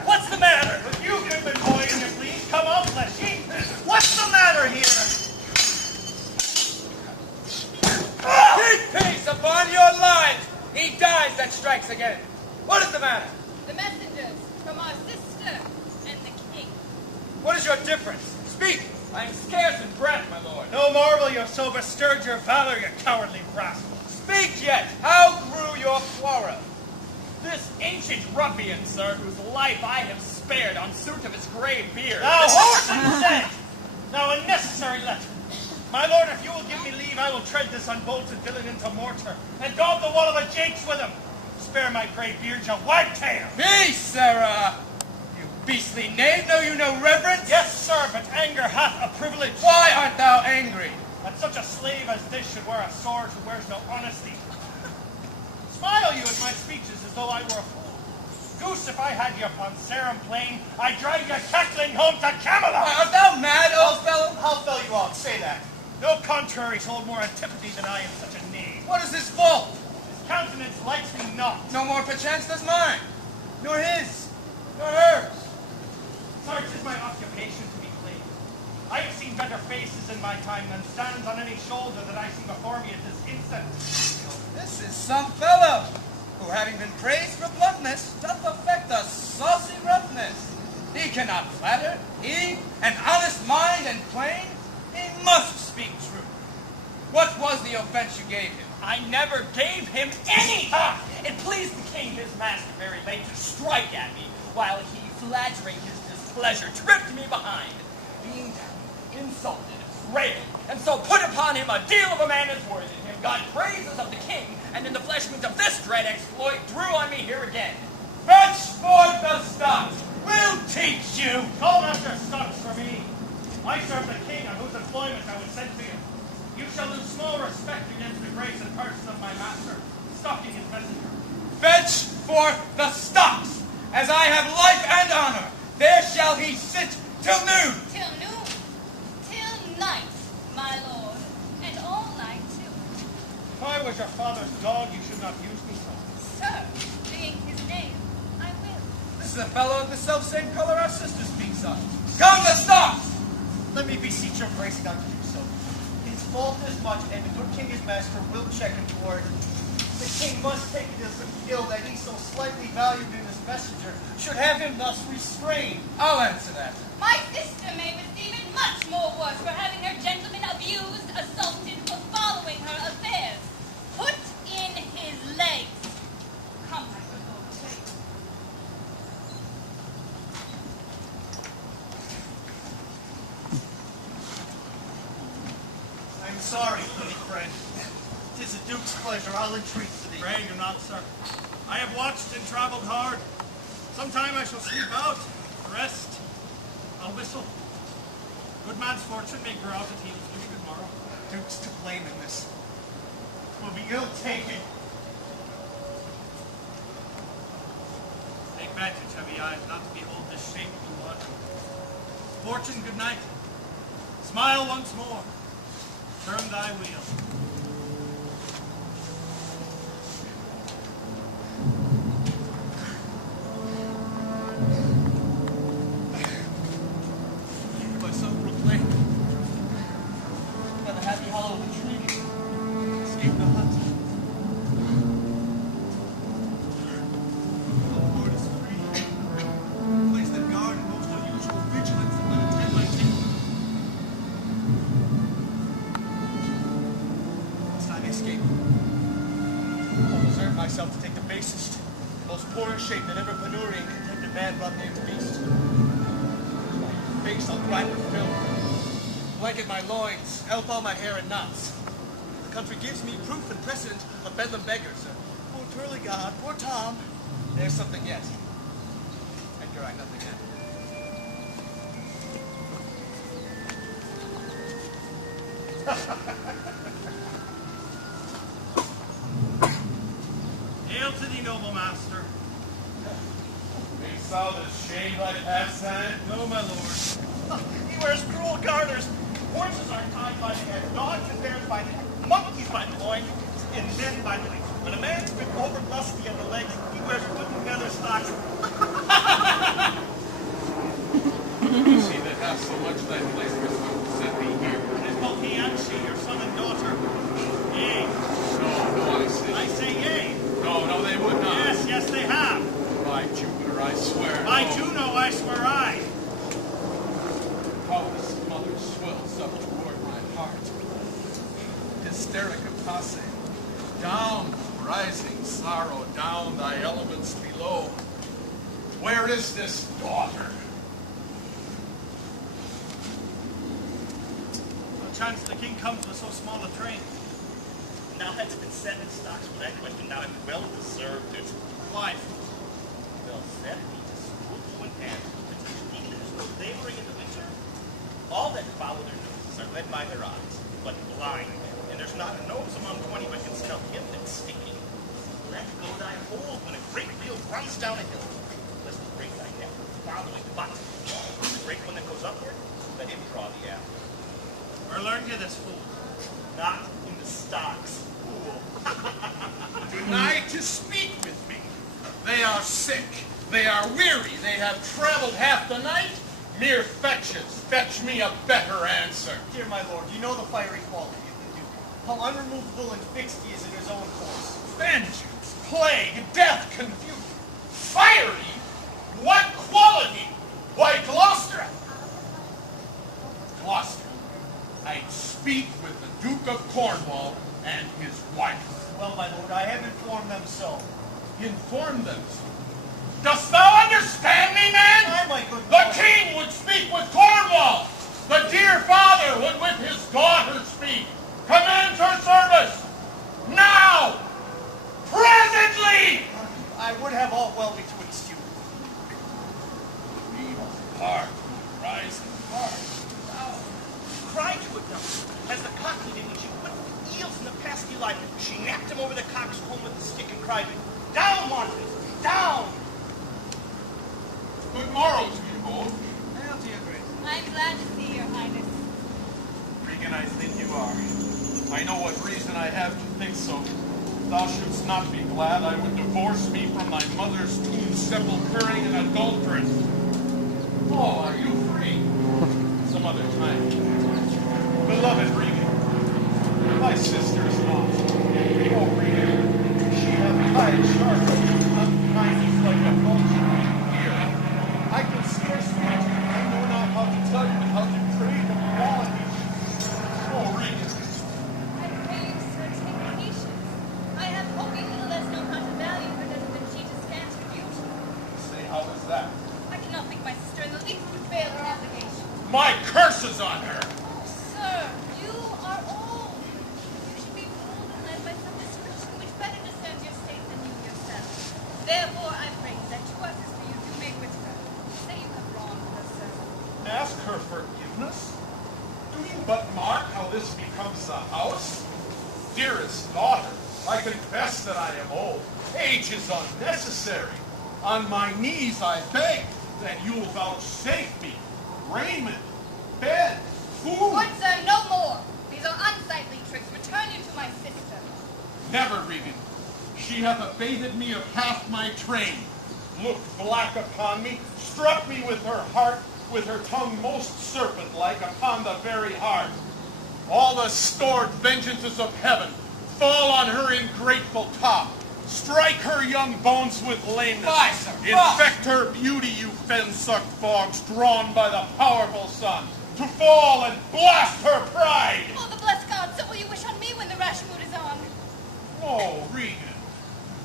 what's the matter? With you, goodman boy, if you please, come on, fleshy. What's the matter here? Upon your lives, he dies that strikes again. What is the matter? The messengers from our sister and the king. What is your difference? Speak! I am scarce in breath, my lord. No marvel you have so bestirred your valor, you cowardly rascal. Speak yet! How grew your quarrel? This ancient ruffian, sir, whose life I have spared on suit of his grey beard. Now, horse and said! Now, a necessary letter. My lord, if you will give me leave, I will tread this unbolted villain into mortar, and daub the wall of a jakes with him. Spare my grey beard, you wagtail! Me, Sarah! You beastly knave, know you no reverence? Yes, sir, but anger hath a privilege. Why art thou angry? That such a slave as this should wear a sword who wears no honesty. Smile you at my speeches as though I were a fool. Goose, if I had you upon Sarum Plain, I'd drive you cackling home to Camelot! Art thou mad, old fellow? How fell you out? Say that. No contraries hold more antipathy than I am such a knave. What is his fault? His countenance likes me not. No more perchance does mine. Nor his. Nor hers. Sir, 'tis my occupation to be clean. I have seen better faces in my time than stands on any shoulder that I see before me at this instant. This is some fellow who, having been praised for bluntness, doth affect a saucy roughness. He cannot flatter. He, an honest mind and plain, he must speak truth. What was the offense you gave him? I never gave him any. It pleased the king, his master, very late to strike at me, while he, flattering his displeasure, tripped me behind. Being down, insulted, railed, and so put upon him a deal of a man as worthy him, got praises of the king, and in the flesh means of this dread exploit, drew on me here again. Fetch forth the stocks. We'll teach you. Call master stocks for me. I serve the king on whose employment I was sent to you. You shall lose small respect against the grace and person of my master, stalking his messenger. Fetch forth the stocks. As I have life and honor, there shall he sit till noon. Till noon, till night, my lord, and all night too. If I was your father's dog, you should not use me so. Sir, being his name, I will. This is a fellow of the self-same color our sister speaks of. Come, the stocks! Let me beseech your grace not to do so. His fault is much, and the good king his master will check him toward. The king must take it as ill that he so slightly valued in his messenger should have him thus restrained. I'll answer that. My sister may receive it much more worse for having her gentleman abused, assaulted, for following her affairs. Put in his legs. Come, my good lord, take. I'm sorry, pretty friend. 'Tis a duke's pleasure. I'll entreat to thee. Pray do not, sir. I have watched and traveled hard. Sometime I shall sleep out, rest. I'll whistle. Good man's fortune may grow out at heels to me good morrow. Duke's to blame in this. 'Twill be ill taken. Take vantage, heavy eyes, not to behold this shameful blood. Fortune, good night. Smile once more. Turn thy wheel. Myself proclaimed. By the happy hollow of the tree. Escape the hut. The Lord is free. Place the guard in most unusual vigilance and let it attend my kingdom. Must I escape? I'll reserve myself to take the basest, most poorest shape that ever penury and contented man brought me into beast. Face I'll grind with film, blanket my loins, help all my hair in knots. The country gives me proof and precedent of bedlam beggars. Poor Turley God, poor Tom. There's something yet. Edgar, I nothing yet. Hail to thee, noble master. Makes thou this shame thy pastime? No, my lord. He wears cruel garters. Horses are tied by the head, dogs and bears by the head, monkeys by the loin, and men by the legs. When a man's been over lusty on the legs, he wears wooden leather stocks. You see that hath so much thy place sent thee here. It is both he and she, your son and daughter. Yea. No, I see rising sorrow down thy elements below. Where is this daughter? No chance the king comes with so small a train. Now had it been set in stocks for that question, now it well deserved it. Why? Well said, me to school to an end, to teach English no laboring in the winter. All that follow their noses are led by their eyes, but blind men, and there's not a nose among 20 but can smell him that's stinking. Let go thy hold when a great wheel runs down a hill. Lest it break thy neck following the butt. The great one that goes upward, let him draw the apple. Where learned you this fool? Not in the stocks, fool. Deny to speak with me. They are sick. They are weary. They have traveled half the night. Mere fetches. Fetch me a better answer. Dear my lord, you know the fiery quality of the Duke. How unremovable and fixed he is in his own course. Vengeance, plague, death, confusion. Fiery? What quality? Why, Gloucester. Gloucester. I'd speak with the Duke of Cornwall and his wife. Well, my lord, I have informed them so. Inform them. Dost thou understand me, man? Aye, my good The lord. king would speak with Cornwall. The dear father would with his daughter speak. Command her service. Now! Presently! I would have all well betwixt you. Be hard, rising hard. Cried to it though, as the cock did when she put eels in the pasty life. She knocked him over the cock's home with the stick and cried, "Down, Martin, down!" Good morrow to you both. Hail to your grace. I'm glad to see your highness. Regan, I think you are. I know what reason I have to think so. Thou shouldst not be glad I would divorce me from thy mother's tomb sepulchering and adulteress. Oh, are you free? Some other time. Beloved Regan, my sister is lost. Oh, Regan, she hath eyes sharp, unkind like a vulture here. I can scarce imagine. I know not how to tell you, how to trade the quality. Oh, Regan. I pray you, sir, take patience. I have hope you little less know how to value her than she to scant her beauty. Say, how is that? I cannot think my sister in the least would fail her obligation. My curses on her! Oh, sir, you are old. You should be ruled and led by some discretion which better descends your state than you yourself. Therefore, I pray that to us as for you do make with her. Say you have wronged her, sir. Ask her forgiveness? Do you but mark how this becomes a house? Dearest daughter, I confess that I am old. Age is unnecessary. On my knees I beg that you'll vouchsafe me raiment, bed, food. Good sir, no more. These are unsightly tricks. Return you to my sister. Never, Regan. She hath abated me of half my train, looked black upon me, struck me with her heart, with her tongue most serpent-like upon the very heart. All the stored vengeances of heaven fall on her ingrateful top. Strike her young bones with lameness. Fie, sir, fie. Infect her beauty, you fen-sucked fogs, drawn by the powerful sun, to fall and blast her pride. Oh, the blessed God, so will you wish on me when the rash mood is on. Oh, Regan,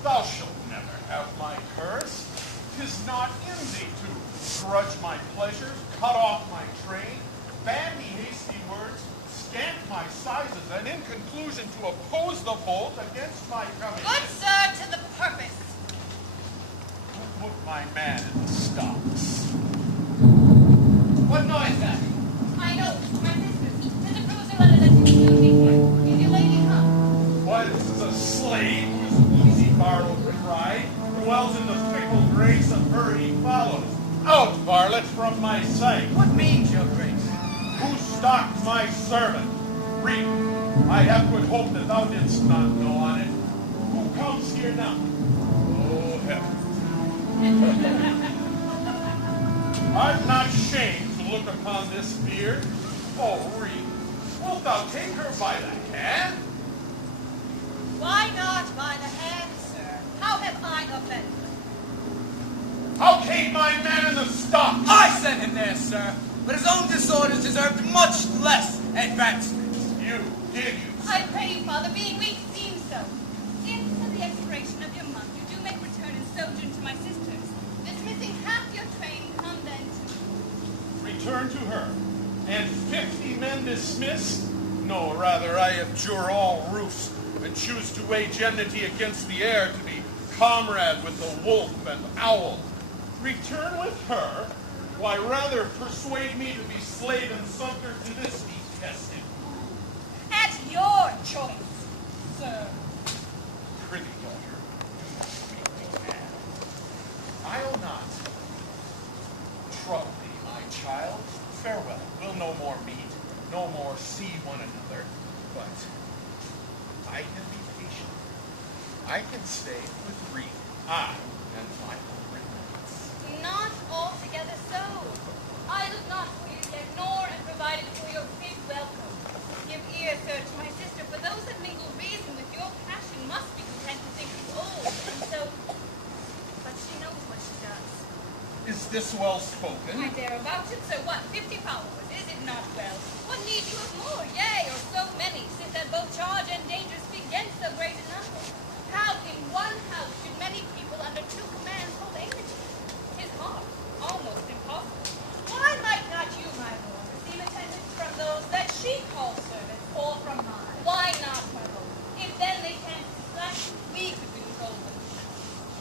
thou shalt never have my curse. 'Tis not in thee to grudge my pleasures, cut off my train, ban me hasty words, scant my sizes, and in conclusion to oppose the bolt against my coming. Good sir, to the purpose. Put my man in the stocks. What noise that? I know, my sister. Tis a cruiser letter that you soon be here. Is your lady come? Why, this is a slave whose easy borrowed ride dwells in the fickle grace of her he follows. Out, varlet, from my sight. What means your grace? Who stalked my servant? Read. I have good hope that thou didst not know on it. Who comes here now? Oh, heaven. I'm not shamed to look upon this beard. Oh, Reed, wilt thou take her by the hand? Why not by the hand, sir? How have I offended? How came my man in the stocks? I sent him there, sir, but his own disorders deserved much less advancement. You, did you? I pray you, father, being weak seems so. Since to the to her, and 50 men dismissed? No, rather, I abjure all roofs, and choose to wage enmity against the air, to be comrade with the wolf and owl. Return with her? Why, rather persuade me to be slave and succor to this detested brood. At your choice, sir. Prithee, daughter, do not make me mad. I'll not trouble thee, my child. Farewell. We'll no more meet, no more see one another, but I can be patient. I can stay with Reed, I and my hungry knights. Not altogether so. I look not for you yet, nor am provided for your big welcome. Give ear, sir, to my sister, for those that mingle reason with your passion must be content to think you old, and so... But she knows what she does. Is this well spoken? I dare vouch it, sir. What, 50 followers? Is it not well? What need you of more? Yea, or so many, since that both charge and danger speak against so great a number. How in one house should many people under two commands hold enmity? 'Tis hard, almost impossible. Why might not you, my lord, receive attendance from those that she calls servants, or from mine? Why not, my lord? If then they can't distract you, we could do golden.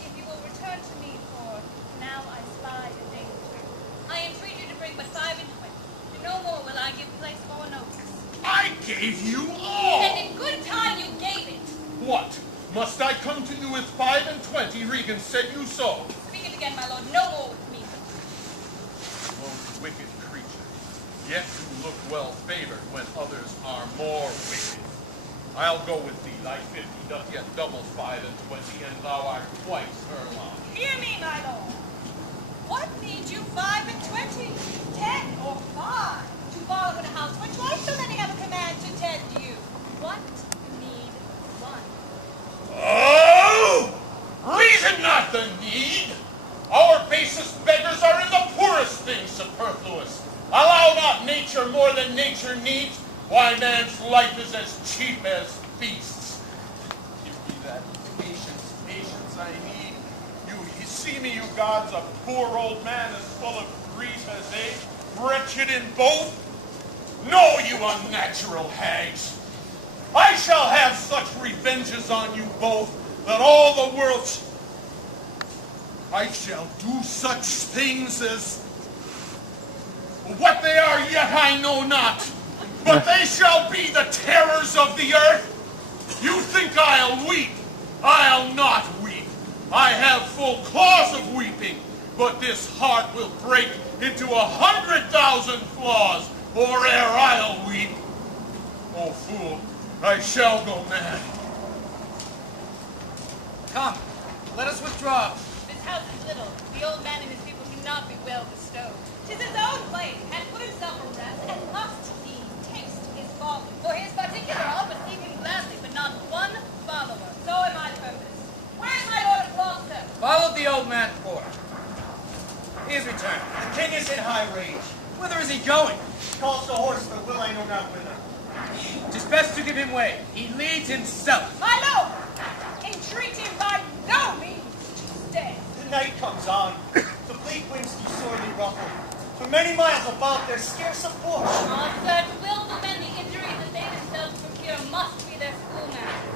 If you will return to me, for now I spy the danger. I entreat you to bring but 5 and 20. To no more will I give place or notice. I gave you all! And in good time you gave it. What? Must I come to you with 5 and 20? Regan said you so. Speak it again, my lord. No more with me. Most wicked creature, yet you look well favored when others are more wicked. I'll go with thee. Thy 50 doth yet double 5 and 20, and thou art twice her lot. Hear me, my lord. What need you 5 and 20? 10 or 5 to follow in a house where twice so many have a command to tend you? What need one? Oh! Reason not the need! Our basest beggars are in the poorest things superfluous. Allow not nature more than nature needs. Why, man's life is as cheap as beasts. Give me that patience I need. You see me, you gods, a poor old man as full of grief as they, wretched in both? No, you unnatural hags! I shall have such revenges on you both that all the world... I shall do such things as... What they are yet I know not, but they shall be the terrors of the earth. You think I'll weep? I'll not weep. I have full claws of weeping, but this heart will break into 100,000 flaws, or ere I'll weep. Oh, fool, I shall go mad. Come, let us withdraw. This house is little. The old man and his people cannot be well bestowed. 'Tis his own place, and put himself a rest, and must he taste his folly. For his particular, I'll receive him gladly, but not one follower. So am I purpose. Where's my Lord of Gloucester? Followed the old man forth. He has returned. The king is in high rage. Whither is he going? Calls the horse, but will I know not whither. 'Tis best to give him way. He leads himself. My lord, entreat him by no means to stay. The night comes on. The bleak winds do sorely ruffle. For many miles about there's scarce a bush. All such willful men, the injuries that they themselves procure must be their schoolmaster.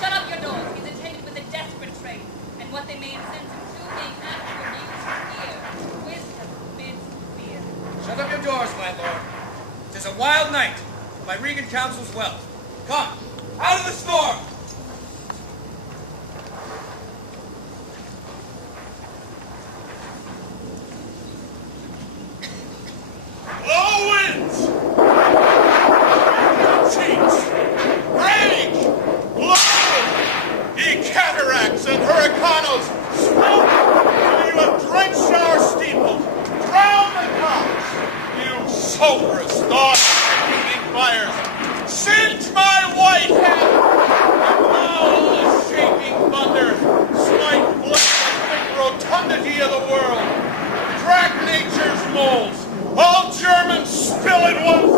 Shut up your doors. He's attended with a desperate trade, and what they may incense him to, being afterward used to fear. Wisdom bids fear. Shut up your doors, my lord. 'Tis a wild night. My Regan counsels well. Come, out of the storm! Blow winds! Cheeks! Rage! Blow! Ye cataracts and hurricanos! Smoke! Till you have drenched our steeples! Drown the cocks! You sulphurous thoughts! Heating fires! Singe my white hat! And now the shaking thunder! Smite blood the thick rotundity of the world! Track nature's molds! All Germans spill at once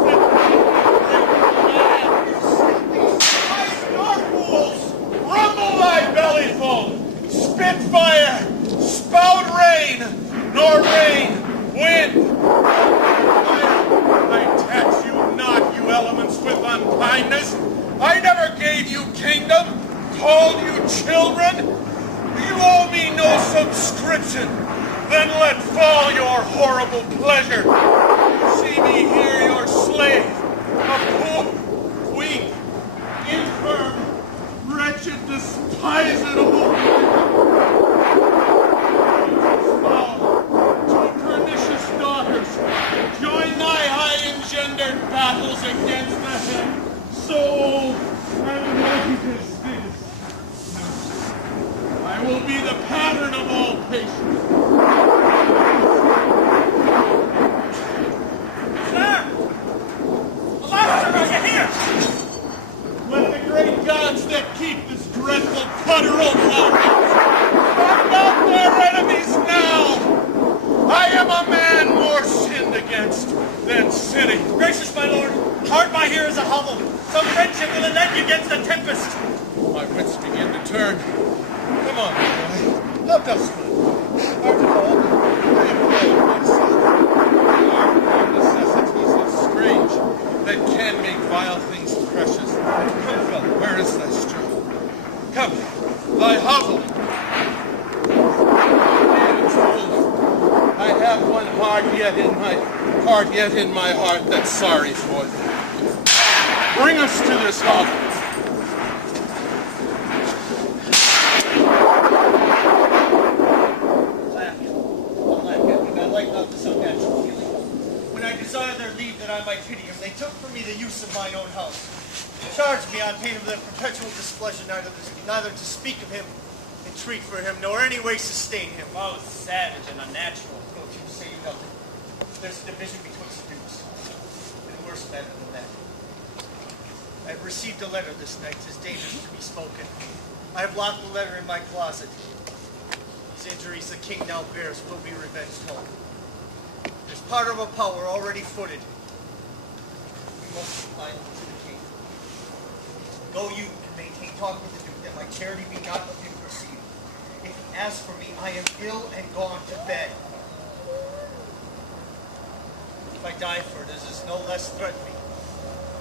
My star fools, rumble thy bellyful, spit fire, spout rain, nor rain, wind. elements with unkindness. I never gave you kingdom, called you children. You owe me no subscription. Then let fall your horrible pleasure. See me here, your slave, a poor, weak, infirm, wretched, despisable, two pernicious daughters, join thy high-engendered battles against the head, so old and white as this. I will be the pattern of all patience. Master, are you here? Let the great gods that keep this dreadful clutter over our heads find out their enemies now. I am a man more sinned against than sinning. Gracious, my lord, hard by here is a hovel. Some friendship will lend you against the tempest. My wits begin to turn. Come on, boy. Thou dost not. Art old. I am old myself. There are necessities that strange, that can make vile things precious. Come, fellow, where is thy straw? Come, thy hovel. I have one heart yet in my heart that's sorry for thee. Bring us to this hovel. I like not this unnatural feeling. When I desired their leave that I might pity him, they took from me the use of mine own house. Charged me on pain of their perpetual displeasure neither to speak of him, entreat for him, nor any way sustain him. Most savage and unnatural. Don't you say you nothing. There's a division betwixt the dukes. And worse matter than that. I have received a letter this night. 'Tis dangerous to be spoken. I have locked the letter in my closet. These injuries the king now bears will be revenged home. There's part of a power already footed. We must be violent to the king. Go you and maintain talk with the duke, that my charity be not of him perceived. If he asks for me, I am ill and gone to bed. If I die for it, this is no less threaten me.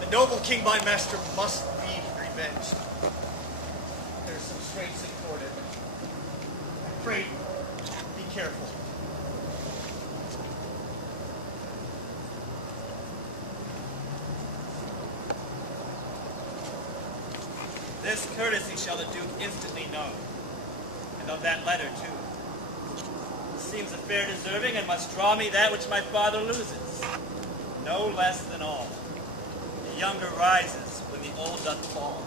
The noble king, my master, must be revenged. There's some strange thing toward it. I pray you, be careful. This courtesy shall the Duke instantly know, and of that letter too. It seems a fair deserving, and must draw me that which my father loses, no less than all. The younger rises when the old doth fall.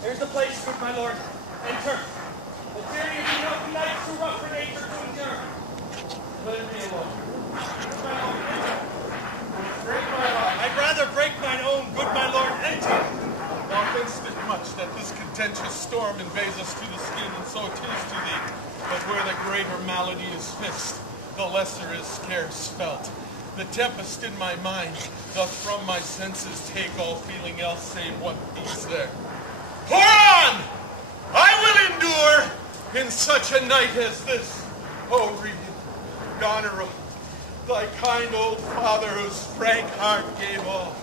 Here's the place, good my lord. Enter. The tyranny of the knights too rough for nature to endure. Let me alone. Good my lord, enter. Break my heart. I'd rather break mine own, good my lord, enter. Thou think'st it much that this contentious storm invades us to the skin, and so 'tis to thee. But where the greater malady is fixed, the lesser is scarce felt. The tempest in my mind doth from my senses take all feeling else save what beats there. Pour on! I will endure in such a night as this. O Regan, Goneril, thy kind old father whose frank heart gave all.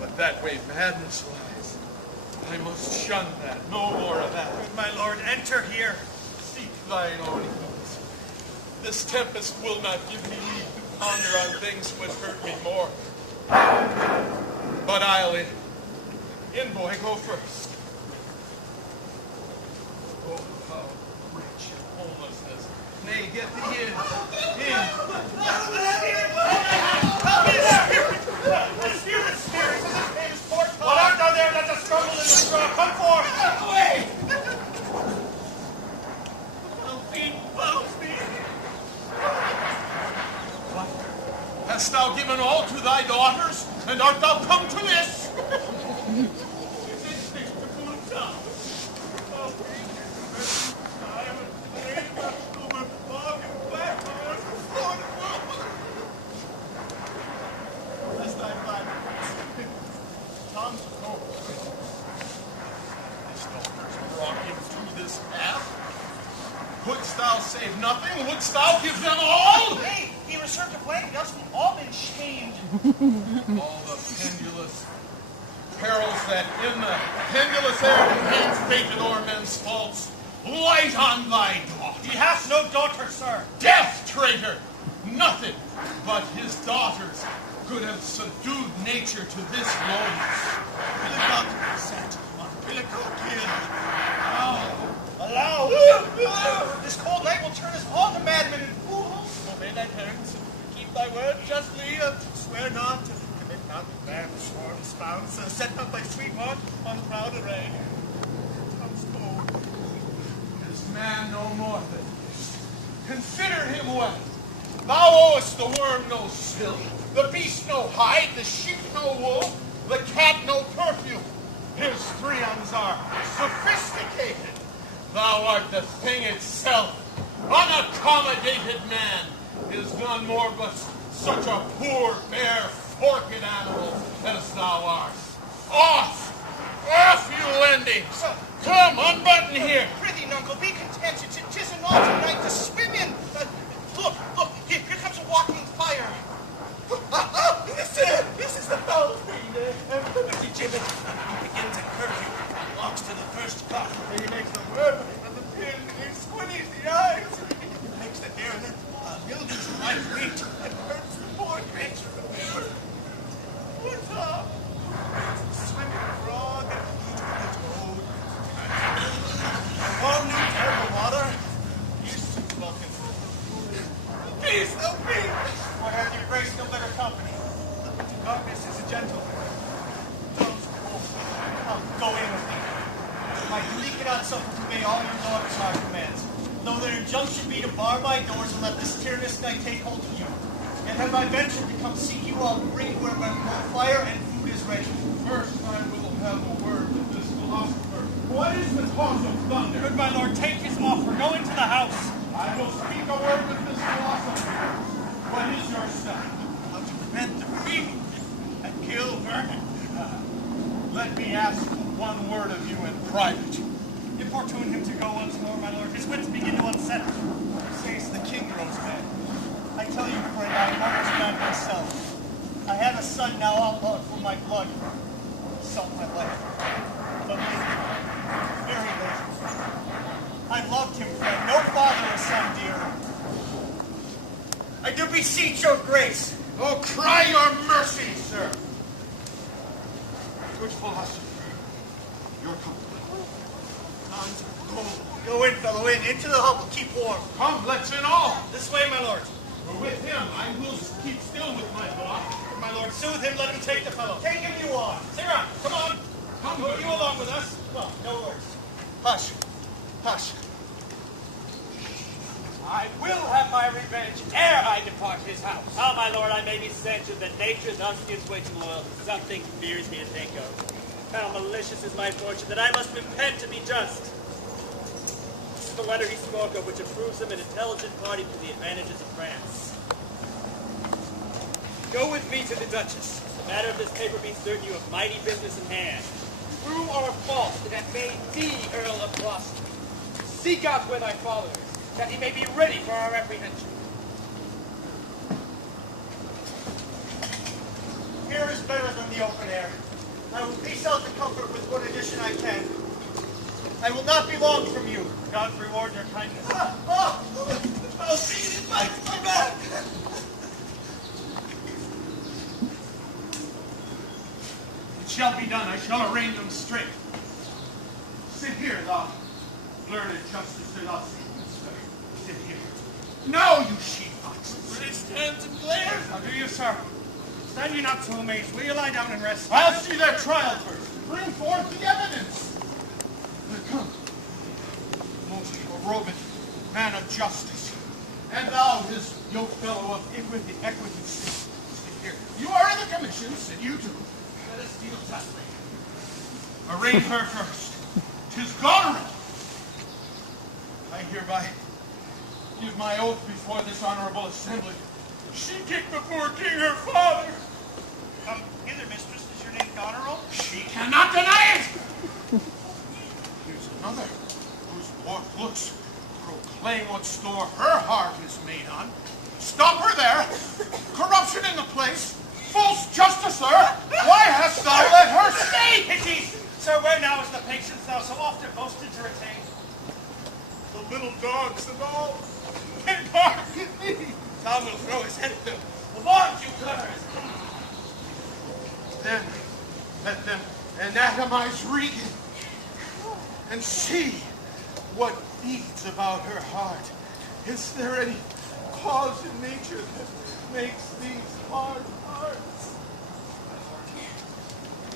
But that way madness lies. I must shun that, no more of that. Good my lord, enter here. Seek thine own ease. This tempest will not give me leave to ponder on things would hurt me more. But I'll in boy, go first. Oh, how wretched homelessness. Nay, get thee in. In. What art thou there that dost struggle in the straw? Come forth! Away! Hast thou given all to thy daughters, and art thou come to this? Wouldst thou save nothing? Wouldst thou give them all? Hey, he reserved a blanket, else we've all been shamed. All the pendulous perils that in the pendulous air enhance fated Urmann's faults, light on thy daughter. He hath no daughter, sir. Death, traitor! Nothing but his daughters could have subdued nature to this lowliness. Pillicock sat on Pillicock Hill. Allow! This cold night will turn us all to madmen and fools. Obey thy parents, and keep thy word justly, swear not, to commit not man sworn spouse, set not thy sweetheart on proud array. Comes cold. Is man no more than this? Consider him well. Thou owest the worm no silk, the beast no hide, the sheep no wool, the cat no perfume. His friends are sophisticated. Thou art the thing itself. Unaccommodated man is none more but such a poor, bare, forked animal as thou art. Off! Off, you lendings! Come, unbutton here! Prithee, nuncle, be content. 'Tis an autumn night to swim in. Look, here comes a walking fire. This is the foul fiend, Liberty Gibbet. He begins at curfew, walks to the first cock, and he makes the word of the pin, and he squinties the eyes. He makes the hair, and then mildew's right wheat, and hurts the poor creature of the river. What's up? Swimming frog, and eating the toad. Warm new terrible water. Used to welcome. Peace, no peace! What hath your grace no better company? Darkness is a gentleman. Come, go in with me. My duty cannot suffer to obey all your daughters' hard commands. Though their injunction be to bar my doors and let this tyrannous night take hold of you. Yet have I ventured to come seek you all, bring where both fire and food is ready. First I will have a word with this philosopher. What is the cause of thunder? Good my lord, take his offer. Go into the house. I will speak a word with this philosopher. What is your step? How to prevent the fiend and kill vermin. Let me ask one word of you in private. Importune him to go once more, my lord. His wits begin to unsettle. Says the king grows mad. I tell you, Fred, I am almost mad myself. I have a son now outlawed for my blood. Salt my life. But lately, very lately, I loved him, Fred. No father or son dearer. I do beseech your grace. Oh, cry your mercy, sir. Good philosopher, your company. Go in, fellow, in. Into the hovel. Keep warm. Come, let's in all. This way, my lord. With him, I will keep still with my philosopher. My lord, soothe him. Let him take the fellow. Take him you on. Sarah, come on. Come, Go you along with us. Well, no words. Hush. Hush. I will have my revenge ere I depart his house. How, my lord, I may be censured that nature thus gives way to loyalty. Something fears me to think of. How malicious is my fortune that I must repent to be just. This is the letter he spoke of, which approves him an intelligent party for the advantages of France. Go with me to the Duchess. The matter of this paper be certain you have mighty business in hand. Prove our fault that hath made thee Earl of Gloucester. Seek out where thy father is, that he may be ready for our apprehension. Here is better than the open air. I will piece out the comfort with what addition I can. I will not be long from you. God reward your kindness. I'll see it bites my back. It shall be done. I shall arraign them straight. Sit here, thou learned justice of us. Sit here. No, you sheep-foxes. Raised hands and glares. How do you, sir? Stand you not so amazed. Will you lie down and rest? I'll see their trial first. Bring forth the evidence. Come. Most robed man of justice. And thou, his yoke fellow of equity. Sit here. You are in the commission. Sit you too. Let us deal justly. Arraign her first. 'Tis Goneril. I hereby give my oath before this honorable assembly. She kicked the poor king, her father. Come hither, mistress. Is your name Goneril? She cannot deny it. Here's another whose warped looks proclaim Stop her there! Corruption in the place! False justice, sir! Why hast thou let her stay? Pities! Sir, where now is the patience thou so often boasted to retain? The little dogs and all. And bark at me! Tom will throw his head at them. Avaunt, you curs! Then let them anatomize Regan and see what beats about her heart. Is there any cause in nature that makes these hard hearts?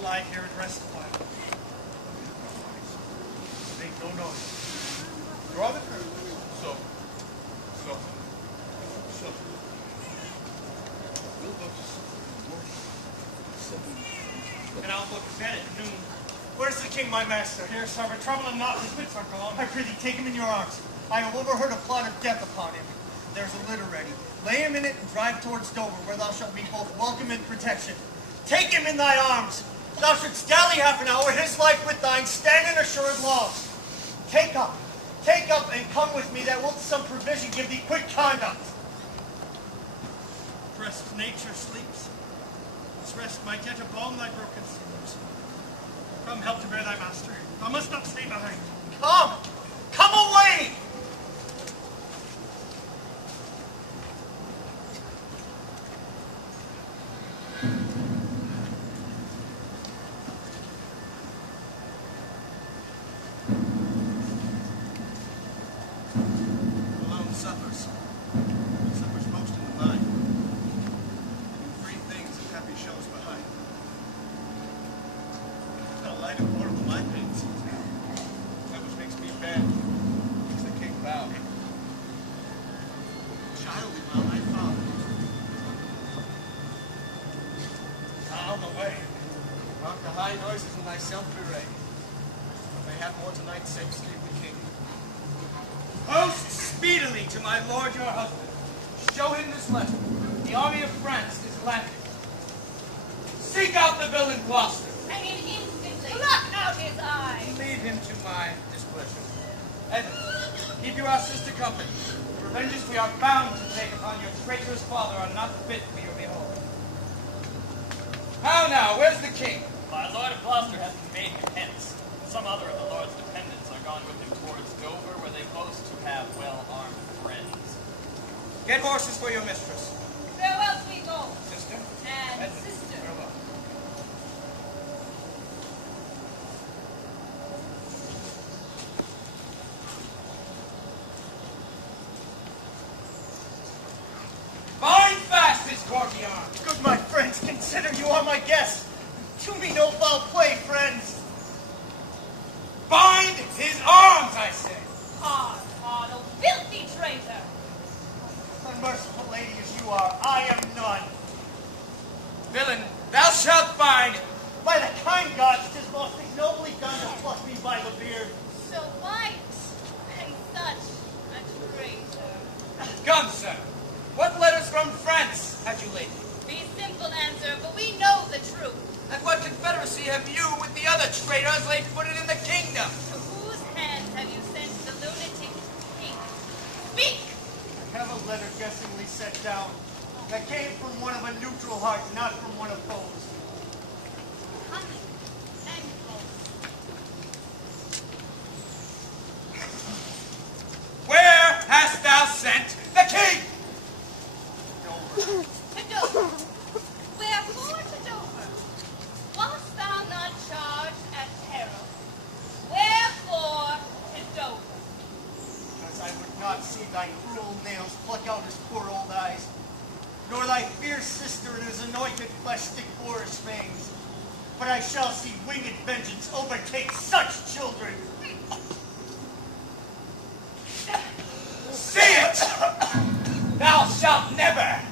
Lie here and rest a while. Make no noise. Draw the curtain. So. We'll go to and I'll look at bed at noon. Where's the king, my master? Here, sir, but trouble him not, his wits are gone. I prithee, take him in your arms. I have overheard a plot of death upon him. There's a litter ready. Lay him in it and drive towards Dover, where thou shalt be both welcome and protection. Take him in thy arms. Thou shouldst dally half an hour, his life with thine, stand in assured loss. Take up, and come with me, that wilt some provision give thee quick conduct. Rest nature sleeps. This rest might yet embalm thy broken sinews. Come, help to bear thy master. Thou must not stay behind. Come away! Alone suffers. Suffers most in the mind. And free things and happy shows behind. Not a light and horrible my pains. That which makes me bad makes the king bow. Childly while I follow. Out the way. Mark the high noises in thyself bewray. May have more tonight safe sleep the king. Post speedily to my lord your husband. Show him this letter. The army of France is landing. Seek out the villain Gloucester. And instantly pluck out his eye. Leave him to my displeasure. Edmund, keep you our sister company. The revenges we are bound to take upon your traitorous father are not fit for your behold. How now, where's the king? My lord of Gloucester has conveyed him hence. Some other of the lord's dependents are gone with him towards Dover, where they boast to have well-armed friends. Get horses for your mistress. Farewell, sweet lord. Sister? And Edmund, sister. farewell. Bind fast this courtier. Good, my friends, consider you are my guests. Do me no foul play, friends. Bind his arms, I say. Hard, oh filthy traitor. Unmerciful lady as you are, I am none. Villain, thou shalt bind. By the kind gods, 'tis most ignobly done to pluck me by the beard. So white and such a traitor. Come, sir. What letters from France had you lately? Be simple answer, but we know the truth. And what confederacy have you with the other traitors laid footed in the kingdom? To whose hands have you sent the lunatic king? Speak! I have a letter guessingly set down that came from one of a neutral heart, not from one opposed. Cunning and false. Where hast thou sent the king? To Dover. Wherefore to Dover? Wast thou not charged at peril? Wherefore to Dover? Because I would not see thy cruel nails pluck out his poor old eyes, nor thy fierce sister in his anointed flesh stick boorish fangs. But I shall see winged vengeance overtake such children. See it! Thou shalt never!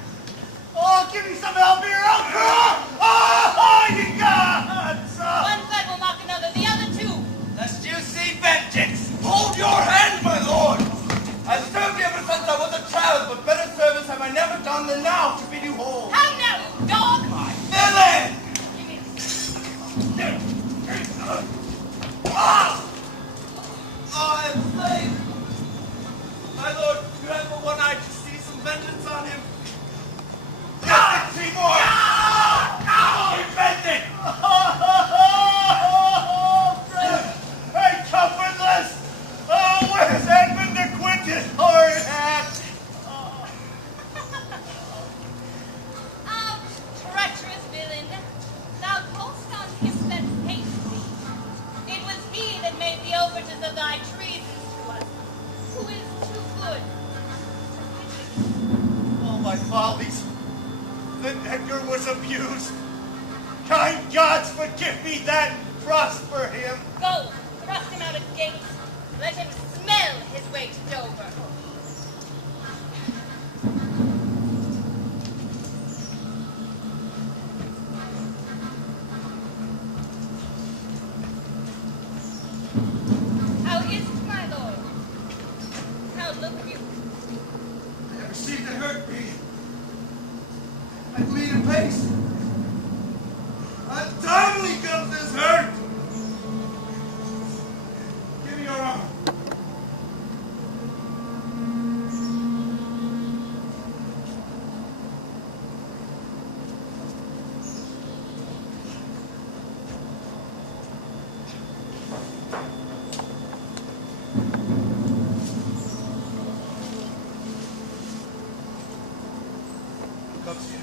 Oh, give me some help here, Uncle! Oh, you gods! One blood will mock another, the other two. Lest you see vengeance! Hold your hand, my lord! I served you ever since I was a child, but better service have I never done than now to bid you hold. How now, you dog? My villain! Give me I am slave! My lord, you have but one eye to see some vengeance on him. was abused. Kind gods, forgive me that and prosper him. Go, thrust him out of gate. Let him smell his way to Dover. How is it, my lord? How look you? I never seem to hurt me. I bleed apace. Untimely comes this hurt. Give me your arm. Comes here.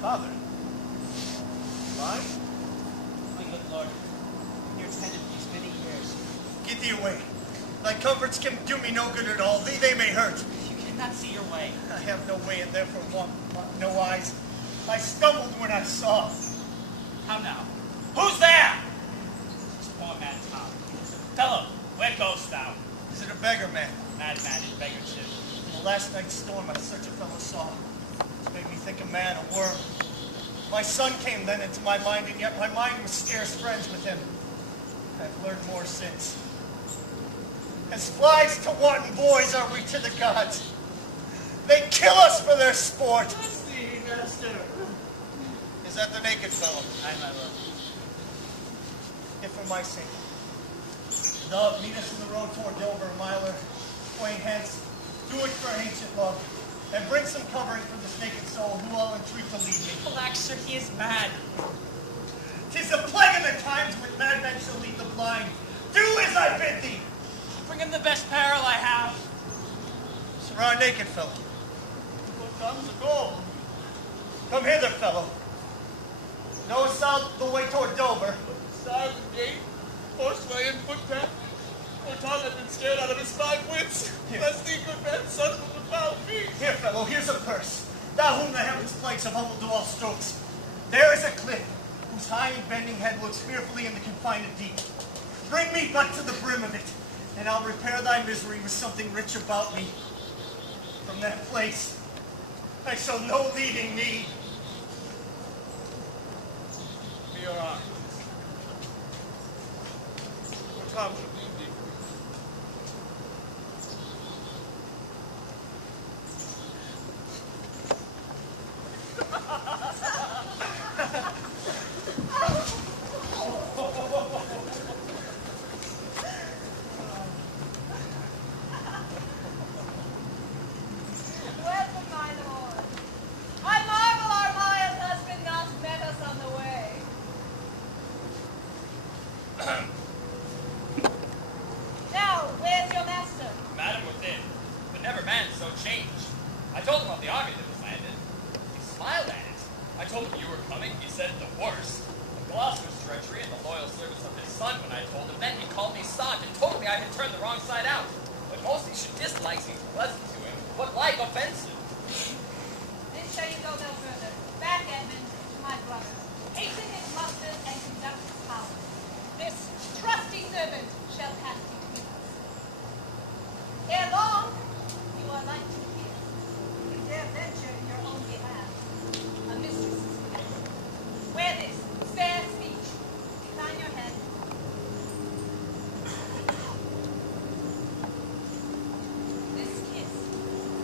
Father. Mine? My good lord, your tended these many years. Get thee away. Thy comforts can do me no good at all. Thee they may hurt. You cannot see your way. I have no way and therefore want no eyes. I stumbled when I saw. How now? Who's there? This poor man Tom. Fellow, where goest thou? Is it a beggar man? Madman in beggarship. In the last night's storm I such a fellow saw. It made me think a man, a worm. My son came then into my mind, and yet my mind was scarce friends with him. I've learned more since. As flies to wanton boys are we to the gods. They kill us for their sport. See, master. Is that the naked fellow? Aye, my lord. If for my sake. Thou meet us in the road toward Dover, a mile or twain hence. Do it for ancient love. And bring some covering for this naked soul who all entreat to lead me. Alack, sir, he is mad. 'Tis the plague of the times when madmen shall lead the blind. Do as I bid thee. Bring him the best apparel I have. Sir, our naked fellow. What comes the gold? Come hither, fellow. Knowest thou the way toward Dover? Side the gate, horseway and footpath. Poor Tom had been scared out of his 5 wits. Here. Lest the good man's son will devour me. Here, fellow, here's a purse. Thou whom the heavens' plagues have humbled to all strokes. There is a cliff, whose high and bending head looks fearfully in the confined deep. Bring me but to the brim of it, and I'll repair thy misery with something rich about me. From that place, I shall no leading need. Be your arm. For Tom should leave thee. Welcome, my lord. I marvel our mild husband not met us on the way. Now, where's your master? Madam within, but never man so changed. I told him of the army that was landed. He smiled at it. I told him you were coming. He said the worst. Of Gloucester's treachery and the loyal service of his son when I told him. Then he called me sot and told me I had turned the wrong side out. But most he should dislike seems pleasant to him, but like offensive. Then shall you go no further. Back, Edmund, to my brother. Hasten his musters and conduct his power. This trusty servant shall pass between us. Ere long, you are like to hear. You dare venture in your own behalf. A mistress is here. Wear this, spare speech. Incline your head. This kiss,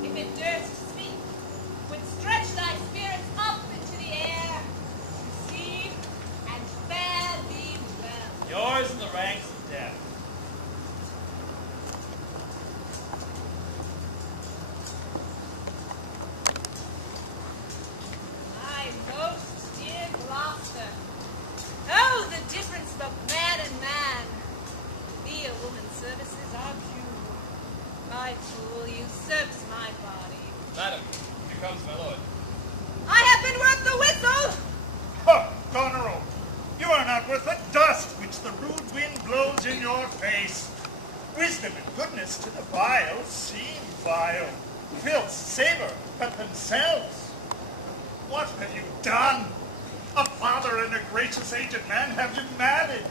if it durst speak, would stretch thy spirits up into the air, receive and fare thee well. Yours in the ranks of death. My most dear Gloucester, oh, the difference of man and man. Thee a woman's services are due. My fool usurps my body. Madam, here comes my lord. I have been worth the whistle. Ha! Goneril, you are not worth the dust which the rude wind blows in your face. Wisdom and goodness to the vile seem vile. Filth, savor, but themselves. What have you done? A father and a gracious aged man have you married.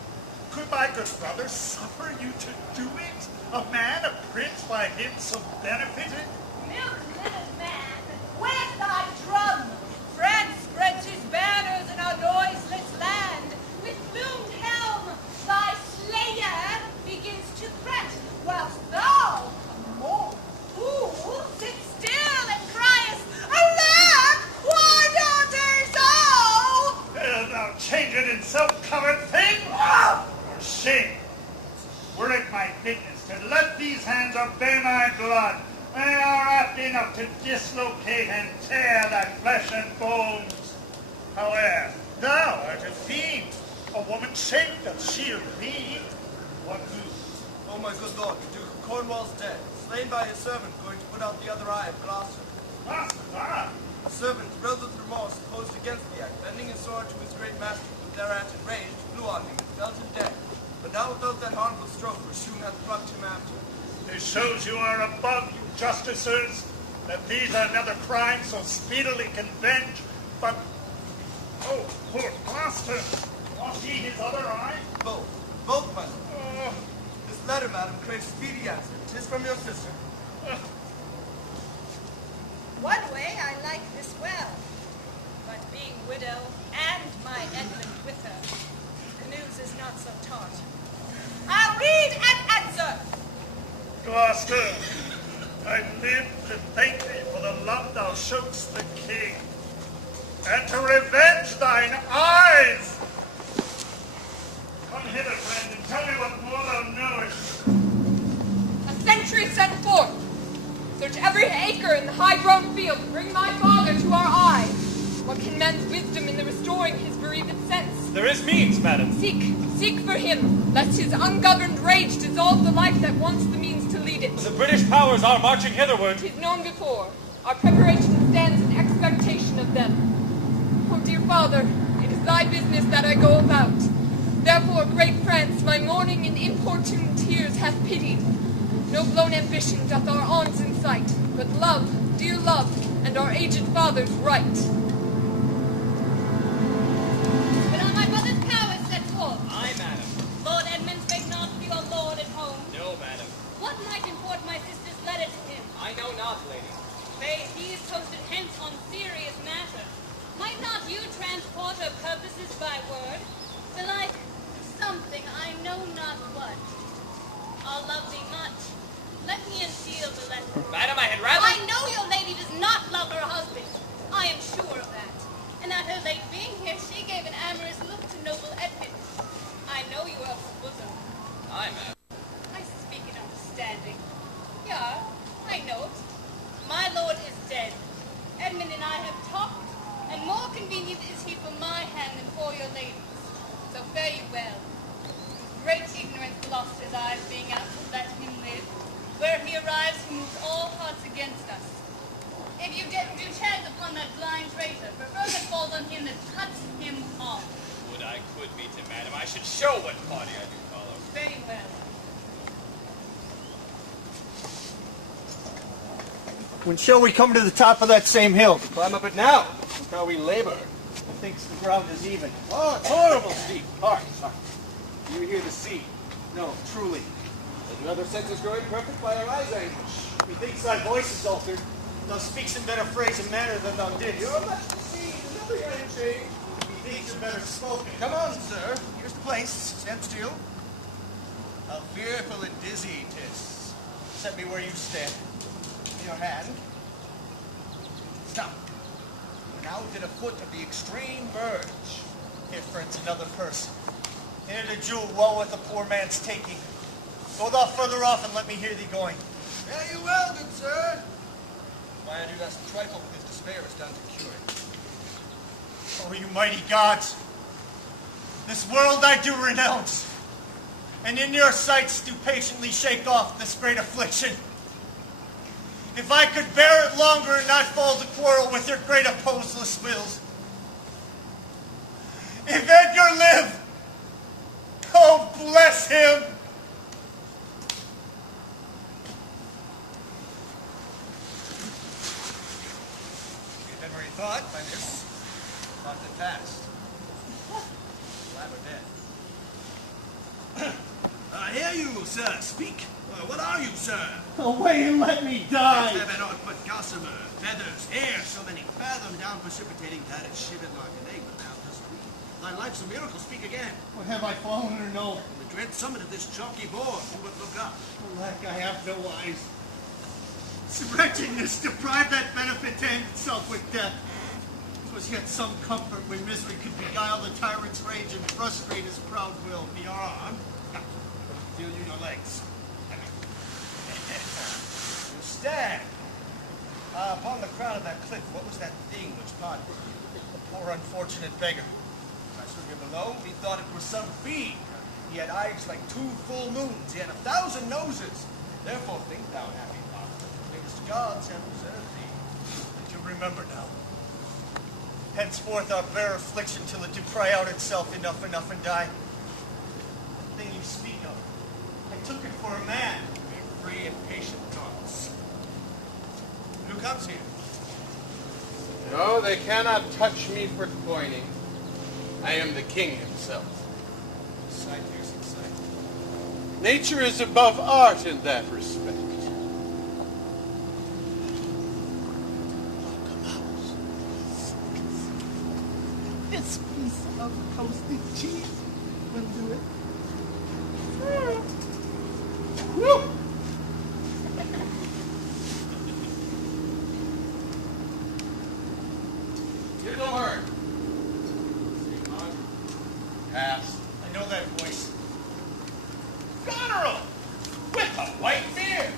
Could my good brother suffer you to do it? A man, a prince, by him so benefited? Milk-lidded man, where's thy drum? France spreads his banners in our noiseless land. With plumed helm, thy slayer begins to threat, whilst thou, a more fool, sit still and criest, "Alack, why daughters, oh!" Thou changed in self-covered thing? For shame! Were it my fitness to let these hands obey my blood, they are apt enough to dislocate and tear thy flesh and bones. However, thou art a fiend. A woman's shape doth shield thee. What news? Oh, my good lord, the Duke of Cornwall's dead, slain by his servant going to put out the other eye of Gloucester. Gloucester? The servant, thrilled with remorse, opposed against the act, bending his sword to his great master, who thereat enraged, flew on him and felled him dead. But now without that harmful stroke, which soon hath plucked him after. This shows you are above, you justices, that these another crime so speedily can venge. But, oh, poor Gloucester, lost he his other eye? Both, my lord. This letter, madam, craves speedy answer. 'Tis from your sister. One way I like this well, but being widow and my Edmund with her, the news is not so taut. I'll read and answer. Gloucester, I live to thank thee for the love thou show'st the king, and to revenge thine eyes. Come hither, friend, and tell me what more thou knowest. A sentry sent forth. Search every acre in the high-grown field and bring my father to our eyes. What can man's wisdom in the restoring his bereaved sense? There is means, madam. Seek for him, lest his ungoverned rage dissolve the life that wants the means to lead it. The British powers are marching hitherward. 'Tis known before. Our preparation stands in expectation of them. Oh, dear father, it is thy business that I go about. Therefore, great France, my mourning and importune tears hath pitied. No blown ambition doth our arms incite, but love, dear love, and our aged father's right. But are my brother's powers set forth? Aye, madam. Lord Edmund spake not to your lord at home. No, madam. What might import my sister's letter to him? I know not, lady. Say, he is posted hence on serious matter. Might not you transport her purposes by word? Belike something I know not what. I'll love thee much. Let me unseal the letter. Madam, I had rather... I know your lady does not love her husband. I am sure of that. And at her late being here, she gave an amorous look to noble Edmund. I know you are of her bosom. Aye, madam. I speak in understanding. Yeah, I know it. My lord is dead. Edmund and I have talked, and more convenient is he for my hand than for your lady's. So fare you well. Great ignorance Gloucester's eyes being out to let him live. Where he arrives, he moves all hearts against us. If you do chance upon that blind traitor, prefer that falls on him that cuts him off. Would I could meet him, madam. I should show what party I do follow. Very well. When shall we come to the top of that same hill? Climb up it now. Look how we labor. Methinks the ground is even. Oh, it's horrible steep. Hark, hark. Do you hear the sea? No, truly. The other senses growing perfect by our eyes' anguish. Methinks thy voice is altered. Thou speaks in better phrase and manner than thou didst. You're much deceived. Another hand change. Methinks you're better spoken. Come on, sir. Here's the place. Stand still. How fearful and dizzy 'tis. Set me where you stand. In your hand. Stop. We're now within a foot of the extreme verge. Here, friends, another person. Here the jewel well with the poor man's taking. Go thou further off and let me hear thee going. Fare you well, good sir. Why I do thus trifle with his despair is done to cure it. Oh, you mighty gods, this world I do renounce, and in your sights do patiently shake off this great affliction. If I could bear it longer and not fall to quarrel with your great opposeless wills. If Edgar live, oh, bless him! You've never any thought by this? fast. Glad we're dead. I hear you, sir. Speak. What are you, sir? Away and let me die! Have it aught but gossamer, feathers, hair, so many fathom down precipitating that it shivered like an egg, but now does we. Thy life's a miracle, speak again. What have I fallen or no? The dread summit of this chalky board, who would look up? Alack, I have no eyes. Wretchedness deprived that benefit to end itself with death. 'Twas yet some comfort when misery could beguile the tyrant's rage and frustrate his proud will. Your arm. Feel you your legs. You stand. Upon the crown of that cliff, what was that thing which parted? The poor unfortunate beggar. I stood here below, we thought it was some being. He had eyes like 2 full moons. He had 1,000 noses. Therefore think thou, happy father, that the greatest gods have preserved thee. That you remember now. Henceforth our bare affliction till it do cry out itself, enough, enough, and die. The thing you speak of, I took it for a man. Be free and patient thoughts. Who comes here? No, they cannot touch me for coining. I am the king himself. Sight, piercing sight. Nature is above art in that respect. This piece of toasted cheese will do it. Woo! Get the word. Pass. I know that voice. Goneril! With a white beard!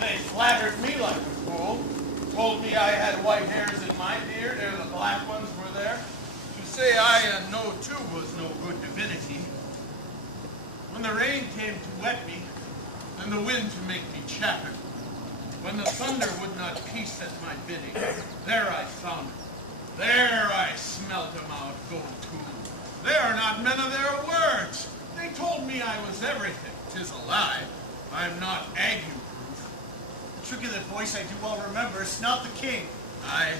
They flattered me like a fool. Told me I had white hairs in my beard, ere the black ones were there. To say I know too was no good divinity. When the rain came to wet me, and the wind to make me chatter, when the thunder would not peace at my bidding, there I found it. There I smelt them out, gold tool. They are not men of their words. They told me I was everything. 'Tis a lie. I'm not ague-proof. The trick of that voice I do well remember. It's not the king. Aye,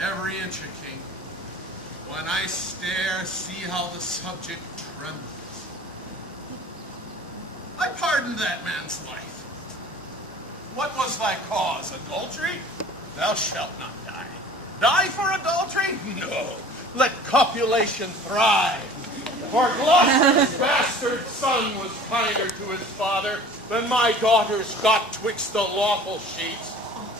every inch a king. When I stare, see how the subject trembles. I pardoned that man's life. What was thy cause? Adultery? Thou shalt not die. Die for adultery? No. Let copulation thrive. For Gloucester's bastard son was kinder to his father than my daughters got twixt the lawful sheets.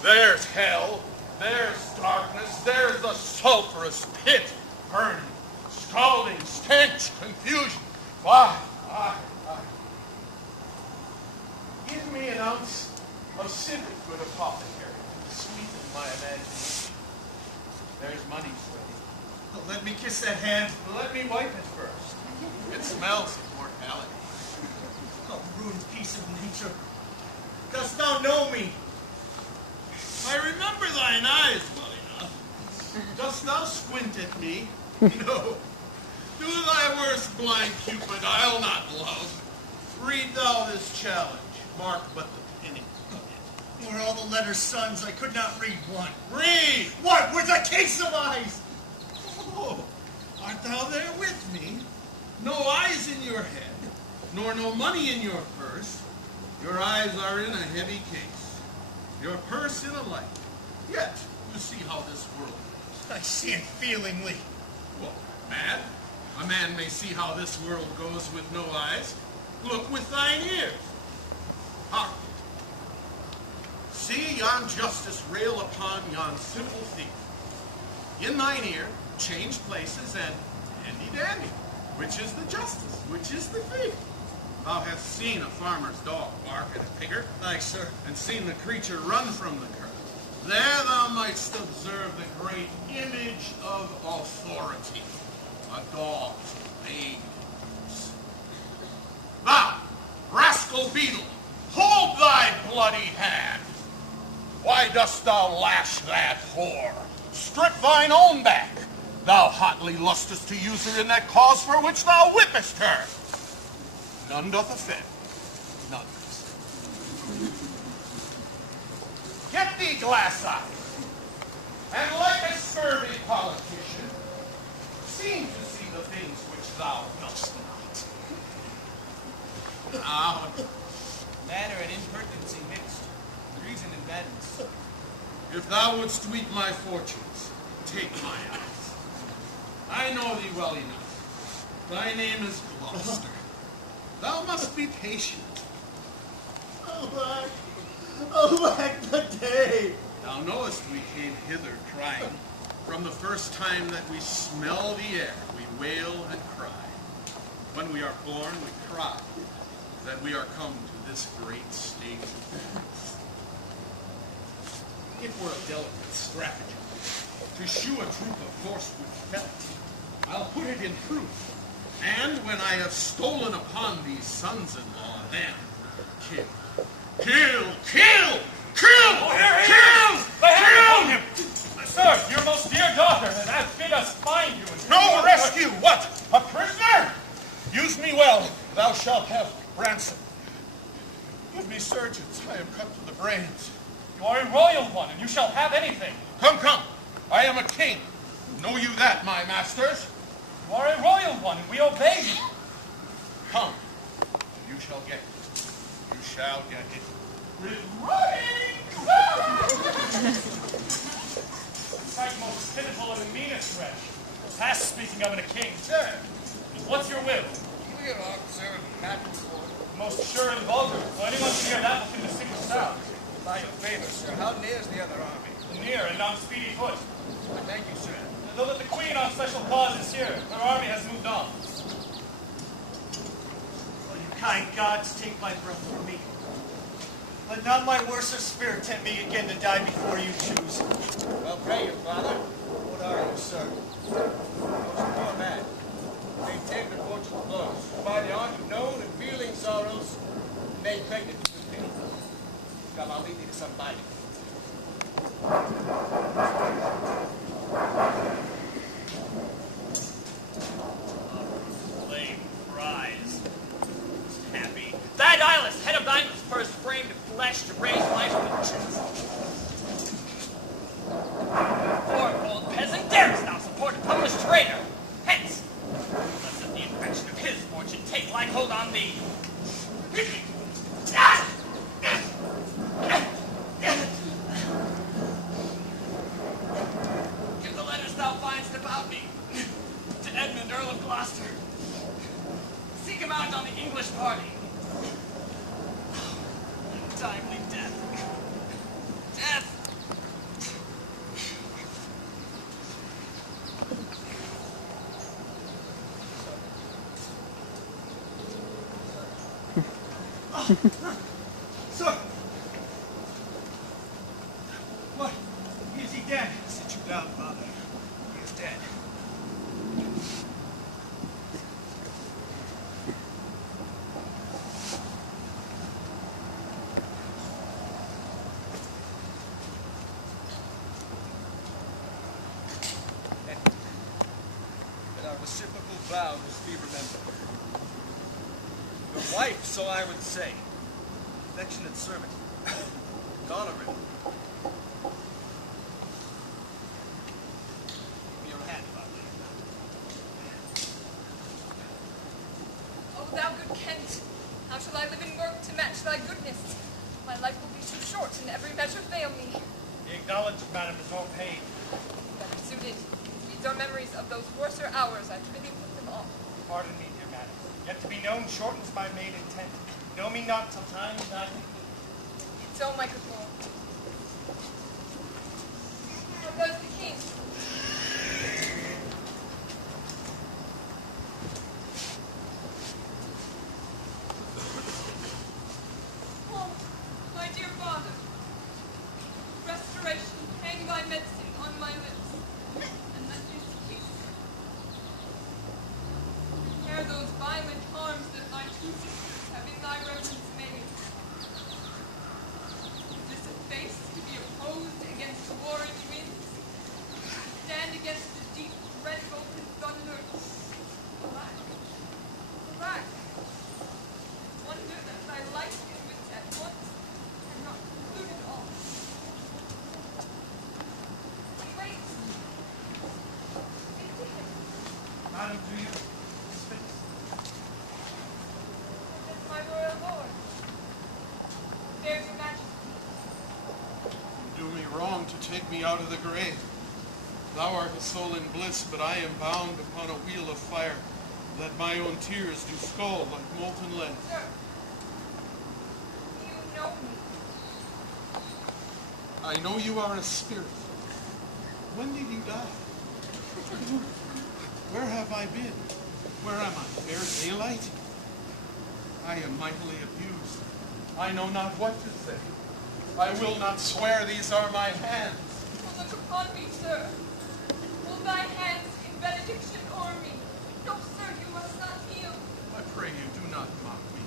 There's hell, there's darkness, there's the sulphurous pit, burning, scalding, stench, confusion. Why? Give me an ounce of civet, good apothecary, to sweeten my imagination. There's money ready. Oh, let me kiss that hand. Let me wipe it first. It smells of mortality. Oh, ruined piece of nature. Dost thou know me? I remember thine eyes well enough. Dost thou squint at me? No. Do thy worst, blind Cupid, I'll not love. Read thou this challenge. Mark but the penny of it. Were all the letters sons, I could not read one. Read! What? With a case of eyes? Oh, art thou there with me? No eyes in your head, nor no money in your purse. Your eyes are in a heavy case, your purse in a light. Yet you see how this world goes. I see it feelingly. What, mad? A man may see how this world goes with no eyes. Look with thine ears. Hark. See yon justice rail upon yon simple thief. In thine ear, change places and handy-dandy. Which is the justice? Which is the thief? Thou hast seen a farmer's dog bark at a pigger. Aye, sir. And seen the creature run from the curb. There thou mightst observe the great image of authority. A dog's obedience. Thou, rascal beetle, hold thy bloody hand. Why dost thou lash that whore? Strip thine own back. Thou hotly lustest to use her in that cause for which thou whippest her. None doth offend. None does. Get thee glass eye, and like a scurvy politician, things which thou knowst not. Now, Manner and impertinency mixed, reason and madness. if thou wouldst weep my fortunes, take my eyes. I know thee well enough. Thy name is Gloucester. Thou must be patient. Alack the day! Thou knowest we came hither crying. From the first time that we smell the air, we wail and cry. When we are born, we cry that we are come to this great state of things. It were a delicate stratagem to shew a troop of horse with felt. I'll put it in proof. And when I have stolen upon these sons-in-law, then kill. Kill! Kill! Kill! Oh, here he Kill! is! Lay hand upon Kill! him! Sir, your most dear daughter has outbid us find you. And No rescue! What? A prisoner? Use me well. Thou shalt have ransom. Give me surgeons. I am cut to the brains. You are a royal one, and you shall have anything. Come, come. I am a king. Know you that, my masters? You are a royal one, and we obey you. Come. You shall get it. You shall get it. With running! Sight most pitiful and the meanest wretch. Past speaking of in a king. Sir, What's your will? we are officer of the captain's order. Most sure and vulgar. Will anyone hear that will distinguish sound? By your favor, sir, how near is the other army? Near and on speedy foot. I thank you, sir. Though that the queen on special cause is here, her army has moved on. Will you kind gods take my breath from me? Let not my worser spirit tempt me again to die before you choose. Well, pray you, father. What are you, sir? Poor man. Maintain the fortune blows. By the art of known and feeling sorrows, made pregnant with pity. Come, I'll lead thee to some binding. Lame prize. Happy. That eyeless head of thine was first framed of flesh to raise life from the chest. Poor old peasant dares now support a published traitor. Hence, lest that the infection of his fortune take like hold on thee. Give the letters thou find'st about me to Edmund, Earl of Gloucester. Seek him out on the English party. Timely death. Death! Sir! What? Is he dead? Sit you down, father. He is dead. And our reciprocal vow must be remembered. Your wife, so I would say, affectionate servant, Donovan. Give me your hand, father. O thou good Kent, how shall I live and work to match thy goodness? My life will be too short, and every measure fail me. The acknowledged, madam, is all paid. Better suited. These are memories of those worser hours. I prithee put them off. Pardon me, dear madam. Yet to be known shortens my made intent. Know me not till time is nigh complete. So, my good lord. How goes the king? Oh, my dear father, restoration, hang thy medicine on my lips, and let me speak. Repair those violent harms that my two sisters have in thy reverence made. Is this a face to be opposed against the warring winds? Stand against the deep, red open thunder? Alack, alack. Wonder that thy life in which at once cannot conclude it all. Wait. It did. Madam, do you? take me out of the grave. Thou art a soul in bliss, but I am bound upon a wheel of fire, that my own tears do scald like molten lead. Sir, you know me. I know you are a spirit. When did you die? Where have I been? Where am I? Fair daylight? I am mightily abused. I know not what to say. I will not swear these are my hands. Oh, look upon me, sir. Hold thy hands in benediction o'er me. No, sir, you must not heal. I pray you, do not mock me.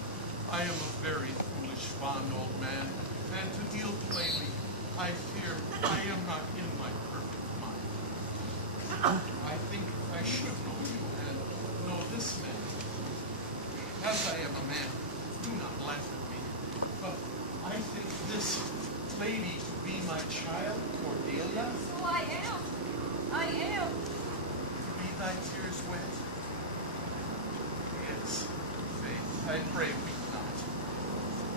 I am a very foolish, fond old man, and to deal plainly, I fear I am not in my perfect mind. I think I should know you and know this man. As I am a man, do not laugh at me, but I think this lady to be my child, Cordelia. So I am. I am. Be thy tears wet? Yes, Faith, I pray weep not.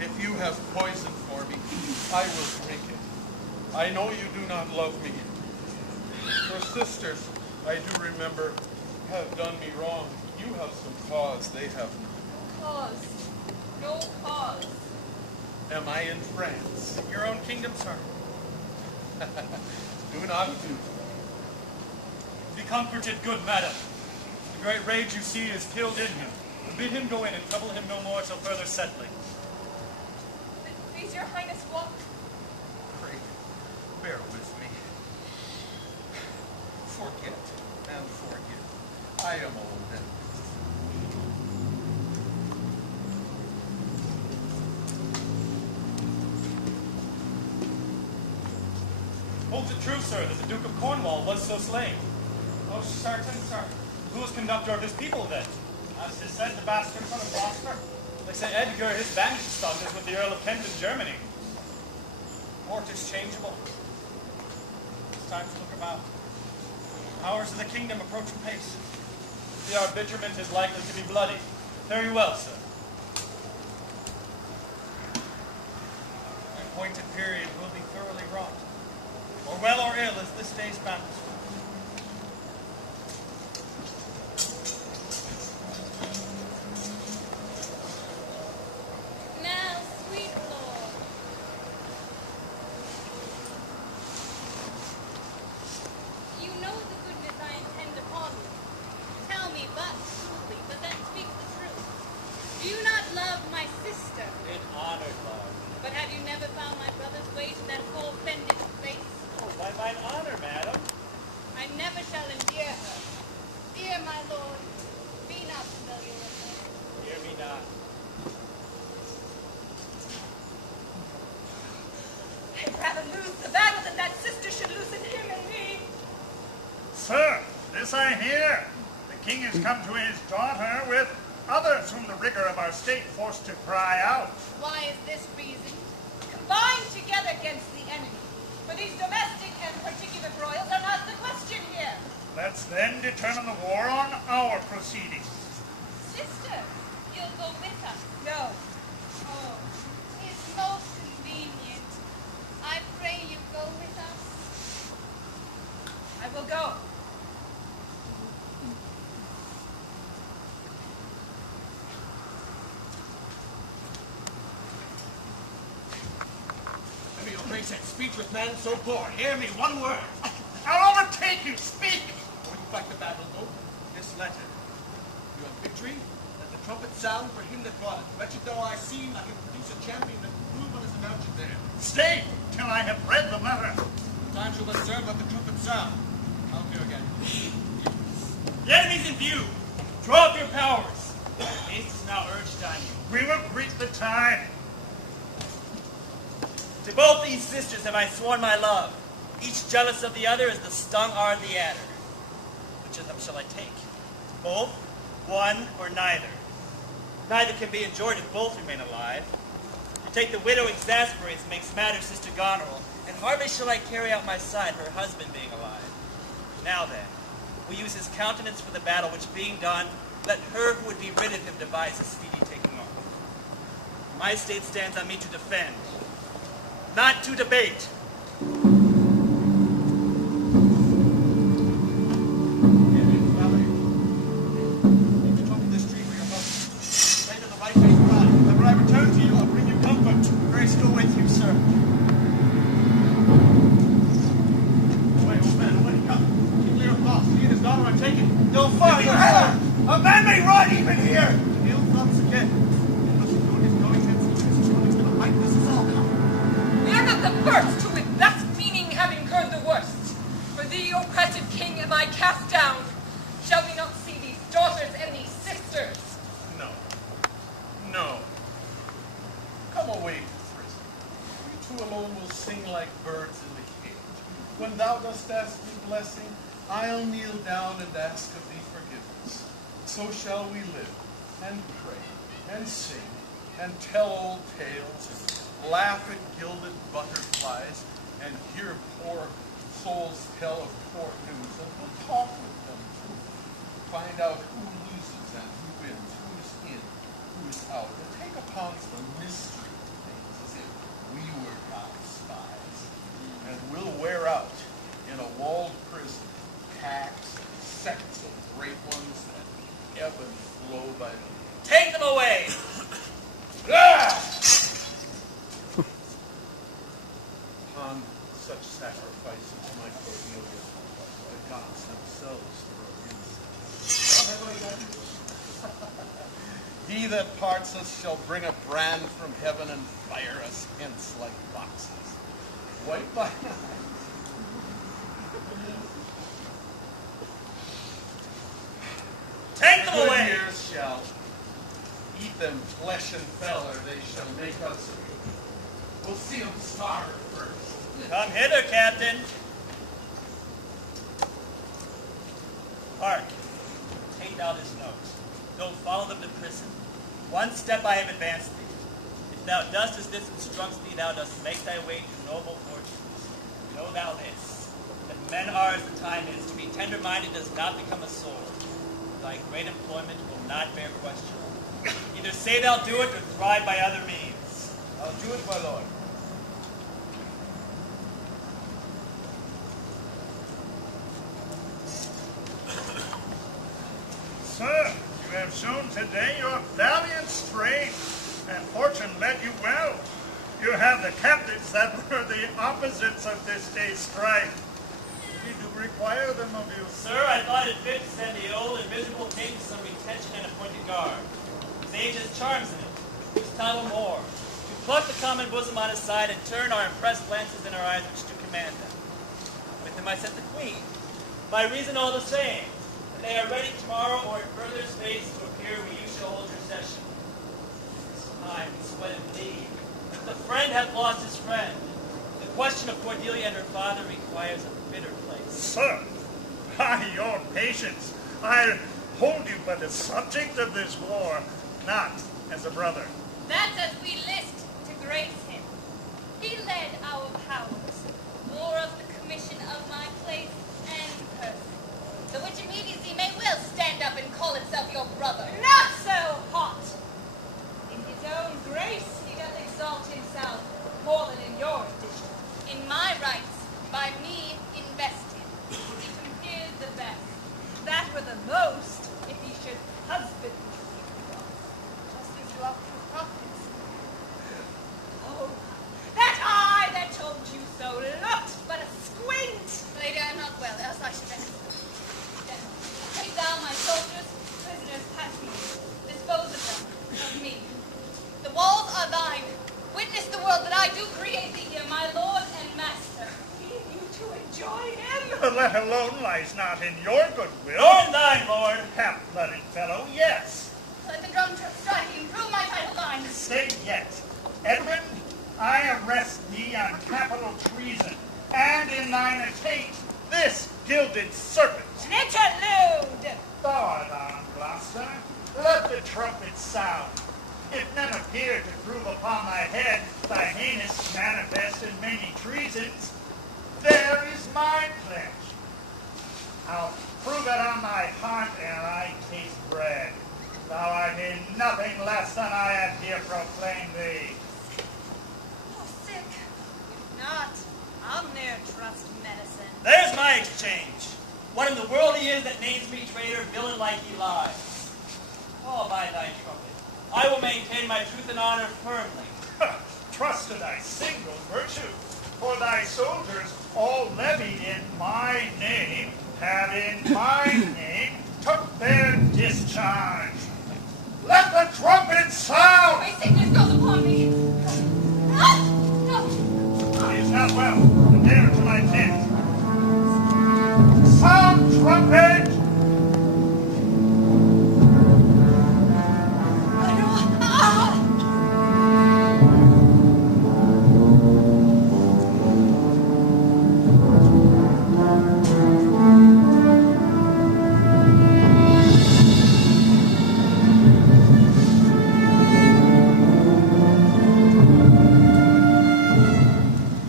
If you have poison for me, I will drink it. I know you do not love me. Your sisters, I do remember, have done me wrong. You have some cause, they have none. No cause. No cause. Am I in France? In your own kingdom, sir. Do not do. Be comforted, good madam. The great rage you see is killed in him. Bid him go in and trouble him no more till further settling. Please, your highness, walk. Pray, bear with me. Forget and forgive. I am old and Holds it true, sir, that the Duke of Cornwall was so slain? Oh, certain, sir. Who was conductor of his people, then? As it said, the bastard son of Gloucester. They say Edgar, his banished son, is with the Earl of Kent in Germany. Port is changeable. It's time to look about. Powers of the kingdom approach apace. The arbitrament is likely to be bloody. Very well, sir. The appointed period will be thoroughly wrought. Or well or ill as this day's battles. Now, sweet lord, you know the goodness I intend upon you. Tell me but truly, but then speak the truth. Do you not love my sister? In honor, love. But have you never found my brother's way to that full-fended place? Oh, by mine honor, madam. I never shall endear her. Dear my lord, be not familiar with her. Hear me not. I'd rather lose the battle than that sister should loosen him and me. Sir, this I hear. The king has come to his daughter with others whom the rigor of our state forced to cry out. Why is this reason? Combined together against the enemy. For these domestic and particular broils are not the question here. Let's then determine the war on our proceedings. Sister, you'll go with us. No. Oh, it's most convenient. I pray you go with us. I will go. Let me your grace and speech with man so poor. Hear me, one word. I'll overtake you. Speak. When you fight the battle, go. This letter. You have victory. Let the trumpet sound for him that brought it. Wretched though I seem, I can produce a champion that can prove what is announced there. Stay till I have read the letter. Time shall but serve, let the trumpet sound. I'll hear again. The enemy's in view. Draw up your powers. Haste is now urged on you. We will greet the time. To both these sisters have I sworn my love. Each jealous of the other as the stung are the adder. Which of them shall I take? Both, one, or neither? Neither can be enjoyed if both remain alive. To take the widow exasperates, makes matters Sister Goneril, and hardly shall I carry out my side, her husband being alive. Now then, we use his countenance for the battle, which being done, let her who would be rid of him devise a speedy taking off. My state stands on me to defend, not to debate. even here! Neil thumbs again. This is all coming. We are not the first who with that meaning having heard the worst. For thee, oppressive king, am I cast down. Shall we not see these daughters and these sisters? No. No. Come away from prison. We two alone will sing like birds in the cage. When thou dost ask me blessing, I'll kneel down and ask of thee forgiveness. So shall we live, and pray, and sing, and tell old tales, and laugh at gilded butterflies, and hear poor souls tell of poor news, and we'll talk with them too. Find out who loses and who wins, who's in, who's out, and take upon us the mystery of things as if we were God's spies. And we'll wear out in a walled prison packs and sects of great ones that ebb and flow by the Take them away! Upon such sacrifices, my Cordelia, the gods themselves throw incense. He that parts us shall bring a brand from heaven and fire us hence like boxes. Wipe my eyes. Take them Good away! years shall eat them flesh and feller, they shall make us. We'll see them starve first. Come hither, Captain. Hark. Take thou this note. Go follow them to prison. One step I have advanced thee. If thou dost as this instructs thee, thou dost make thy way to noble fortunes. Know thou this, that men are as the time is. To be tender-minded does not become a sword. Thy great employment will not bear question. Either say thou do it or thrive by other means. I'll do it, my lord. Sir, you have shown today your valiant strength, and fortune led you well. You have the captives that were the opposites of this day's strife. We do require them of you. Sir, I thought it fit to send the old and miserable king some retention and appointed guard. His age has charms in it, whose title more. To pluck the common bosom on his side and turn our impressed glances in our eyes which do command them. With him I sent the queen. My reason all the same, that they are ready tomorrow or in further space to appear where you shall hold your session. This time we sweat and bleed. The friend hath lost his friend. The question of Cordelia and her father requires a bitter place. Sir, by your patience, I hold you but the subject of this war, not as a brother. That's as we list to grace him. He led our powers, more of the commission of my place and person, the which immediacy may well stand up and call itself your brother. Not so hot! In his own grace he doth exalt himself more than in your edition. In my rights, by me invested, he compared the best. That were the most, if he should husband you, just as you are true prophets. Oh, that eye that told you so looked but a squint. Lady, I am not well, else I should have. Then, take thou my soldiers, prisoners pass me. Dispose of them, of me. The walls are thine. Witness the world that I do create thee here, my lord and master. Leave you to enjoy him. Let alone lies not in your goodwill. Nor in thine, Lord. Half-blooded fellow, yes. Let the drum striking prove my title thine. Stay yet. Edmund, I arrest thee on capital treason, and in thine estate, this gilded serpent. Interlude! Thou art on, Gloucester. Let the trumpet sound. If none appear to prove upon thy head thy heinous manifest and many treasons, there is my pledge. I'll prove it on thy heart ere I taste bread. Thou art in nothing less than I have here proclaimed thee. Oh, sick. If not, I'll ne'er trust medicine. There's my exchange. What in the world he is that names me traitor, villain like he lies. Call by thy trumpet. I will maintain my truth and honor firmly. Trust to thy single virtue, for thy soldiers, all levied in my name, have in my name took their discharge. sound! My sickness goes upon me. Ah! No. He is not well. Prepare to my tent. Sound, trumpet!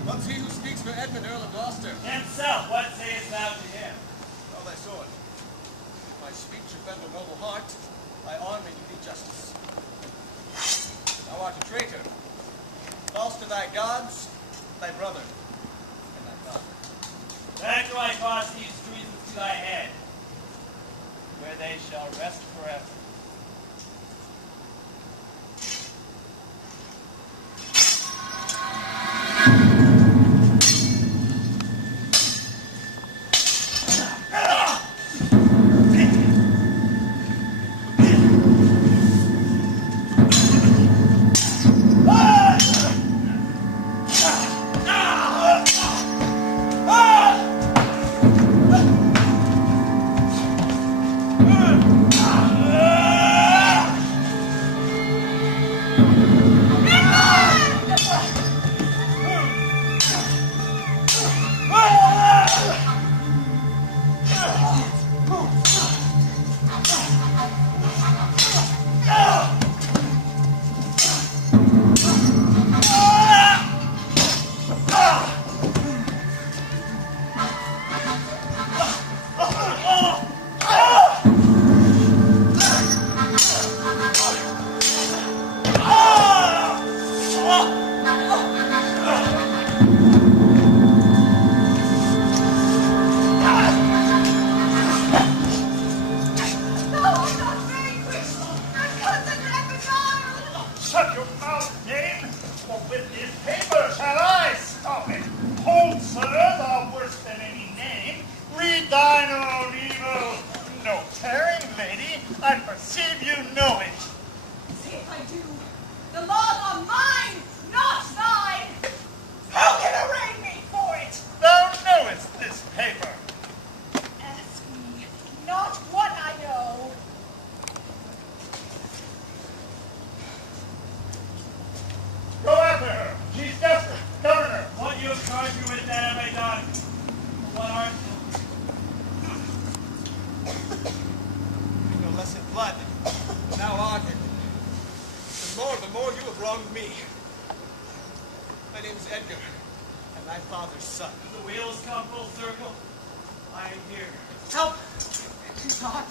What's he who speaks for Edmund, Earl of Gloucester? Himself, what sayest thou to him? Draw thy sword. If my speech offend a noble heart, thy arm may do thee justice. Thou art a traitor, false to thy gods, thy brother, and thy father. Back do I toss these treasons to thy head, where they shall rest forever. Shut your mouth, Dane, for with this paper shall I stop it. Hold, sir, thou worse than any name. Read thine own evil. No tearing, lady. I perceive you know it. See if I do. The laws are mine, not thine. Who can arraign me for it? Thou knowest this paper. Ask me not what I know. Go after her. She's desperate. Governor. What you charge you with that have I done? What art You know less in blood, now argued. The more you have wronged me. My name is Edgar, and thy father's son. the wheels come full circle? I am here. Help! She's hot.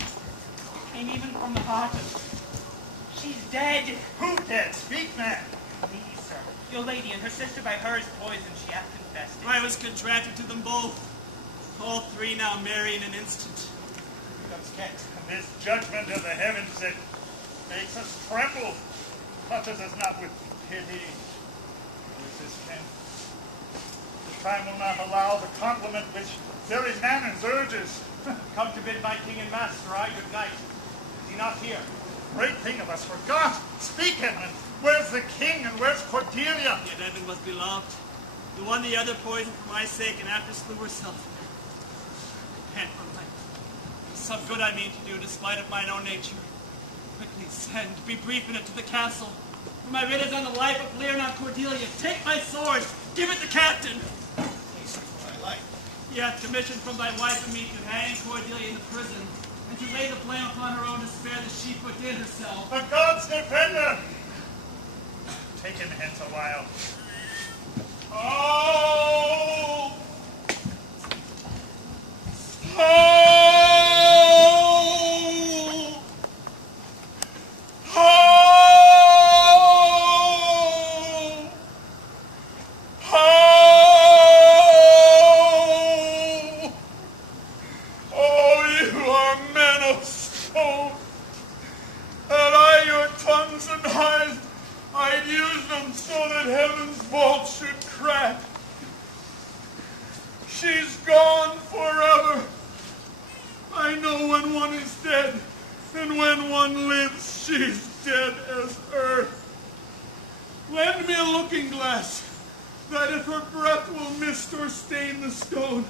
Came even from the heart. She's dead. Who dead? Speak, man. Me, sir. Your lady and her sister by hers poison she hath confessed it. I was contracted to them both. All three now marry in an instant. Here comes Kent. And this judgment of the heavens that makes us tremble, touches us not with pity. Who is this Kent? The time will not allow the compliment which very manners urges. Come to bid my king and master I good night. Is he not here? Great thing of us forgot. Speak, Edmund. Where's the king and where's Cordelia? Yet Edmund was beloved. The one the other poisoned for my sake and after slew herself. Repent from life. Some good I mean to do despite of mine own nature. Quickly send, be brief in it to the castle. For my writ is on the life of Lear, not Cordelia. Take my sword, give it the captain. Please, for thy life. He hath commissioned from thy wife and me to hang Cordelia in the prison, and to lay the blame upon her own despair that she put in herself. The gods defender! Take him hence a while. Oh! Oh! Oh! Oh! Oh, you are men of stone. Had I your tongues and eyes, I'd use them so that heaven's vault should crack. She's gone forever. I know when one is dead, And when one lives, she's dead as earth. Lend me a looking glass, that if her breath will mist or stain the stone,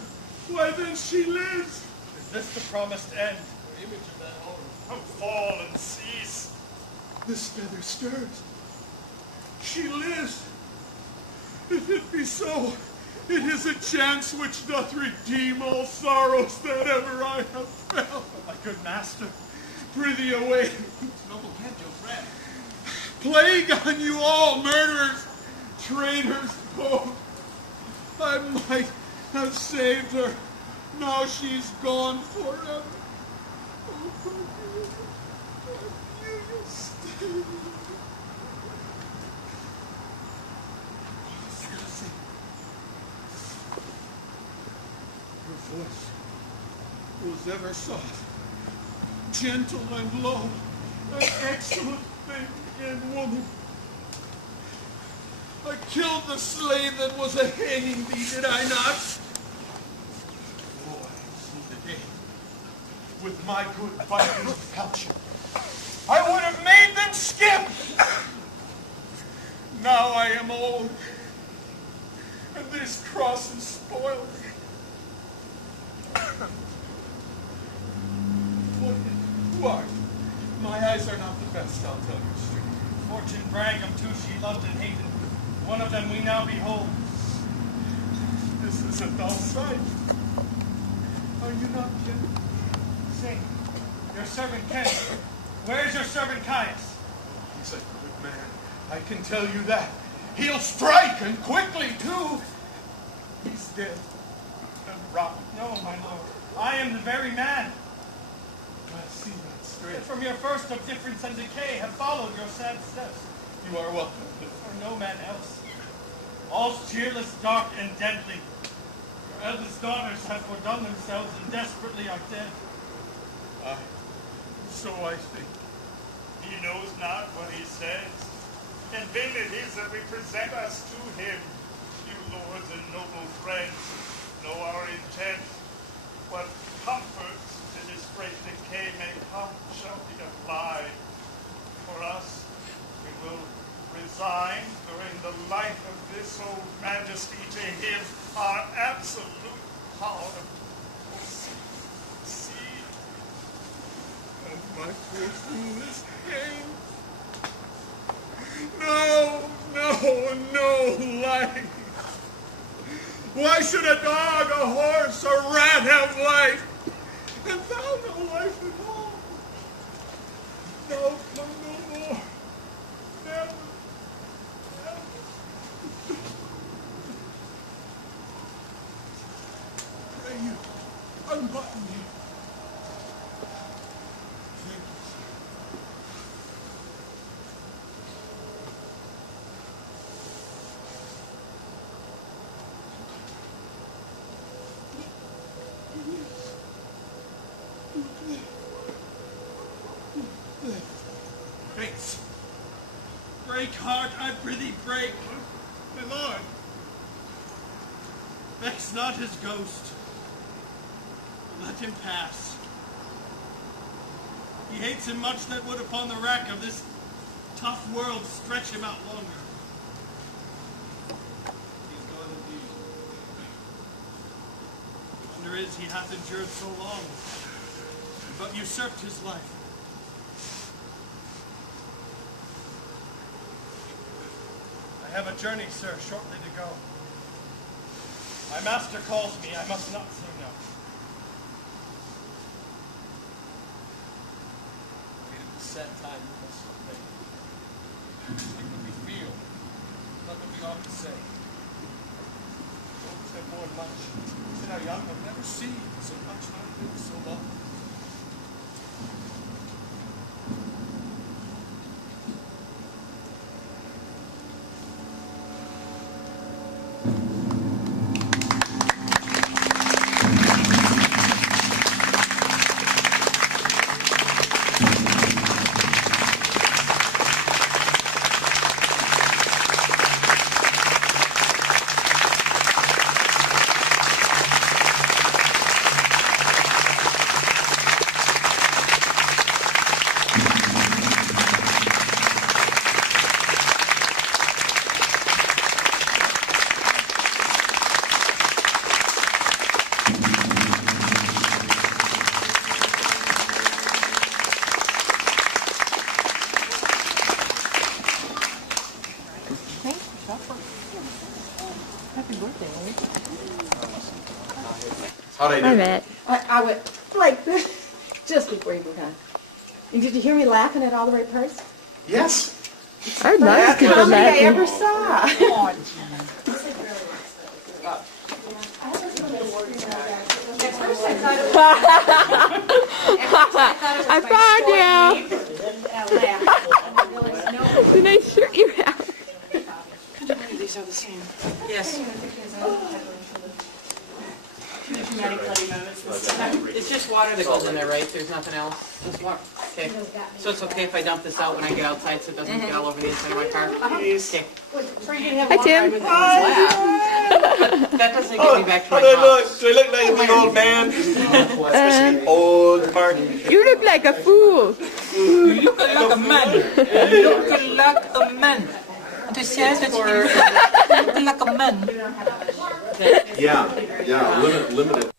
why then she lives. Is this the promised end? The image of that horror. Oh, fall and cease. This feather stirs. She lives. If it be so, it is a chance which doth redeem all sorrows that ever I have felt. My good master. Prithee away. Noble Kent, your friend. Plague on you all, murderers, traitors both. I might have saved her. Now she's gone forever. Oh, forgive you stay. Your voice was ever soft, gentle and low, an excellent thing in woman. I killed the slave that was a hanging thee, did I not? Oh, I have seen the day. With my good Viking's pouch, I would have made them skip. Now I am old, and this cross is spoiled. Who are you? My eyes are not the best, I'll tell you straight. Fortune brag of two she loved and hated. One of them we now behold. This is a dull sight. Are you not gentle? Sing. Your servant Ken. Where's your servant Caius? He's a good man, I can tell you that. He'll strike, and quickly, too. He's dead and rotten. No, my lord. I am the very man. I see that straight. From your first of difference and decay have followed your sad steps. You are welcome. For no man else. All's cheerless, dark, and deadly. Your eldest daughters have fordone themselves and desperately are dead. Aye, so I think. He knows not what he says. In vain it is that we present us to him. You lords and noble friends know our intent. What comfort to this great decay may come shall be applied. For us, we will resign during the life of this old majesty to him our absolute power. See, And my poor fool is hanged. No life. Why should a dog, a horse, a rat have life, and thou no life at all? Thou come no more. Never. Pray you, unbutton me. Thank you, sir. Breaks. Break, heart, I prithee, break. My lord, Vex not his ghost. Let him pass. He hates him much that would upon the rack of this tough world stretch him out longer. He's gone indeed. Wonder is he hath endured so long, but usurped his life. I have a journey, sir, shortly to go. My master calls me, I must not say no. It is the sad time we must obey. Speak what we feel, not what we ought to say. Folks have borne much, that our young have never seen so much nor lived so long. How'd I do? Hi, Matt. I went like this just before you moved on. And did you hear me laughing at all the right parts? Yes. I love people How many I laughing. ever saw. I found you. The nice shirt you have. These are the same. Yes. It's just water that goes in there, right? There's nothing else? Just water. Okay. So it's okay if I dump this out when I get outside so it doesn't get all over the inside of my car? Okay. Hi, Tim. That doesn't get me back to my How do I house. look? Do I look like a big old man? Especially old party. You look like a fool. You look like a man. You look like a man. Tu sais, tu look like a man. Yeah, limited.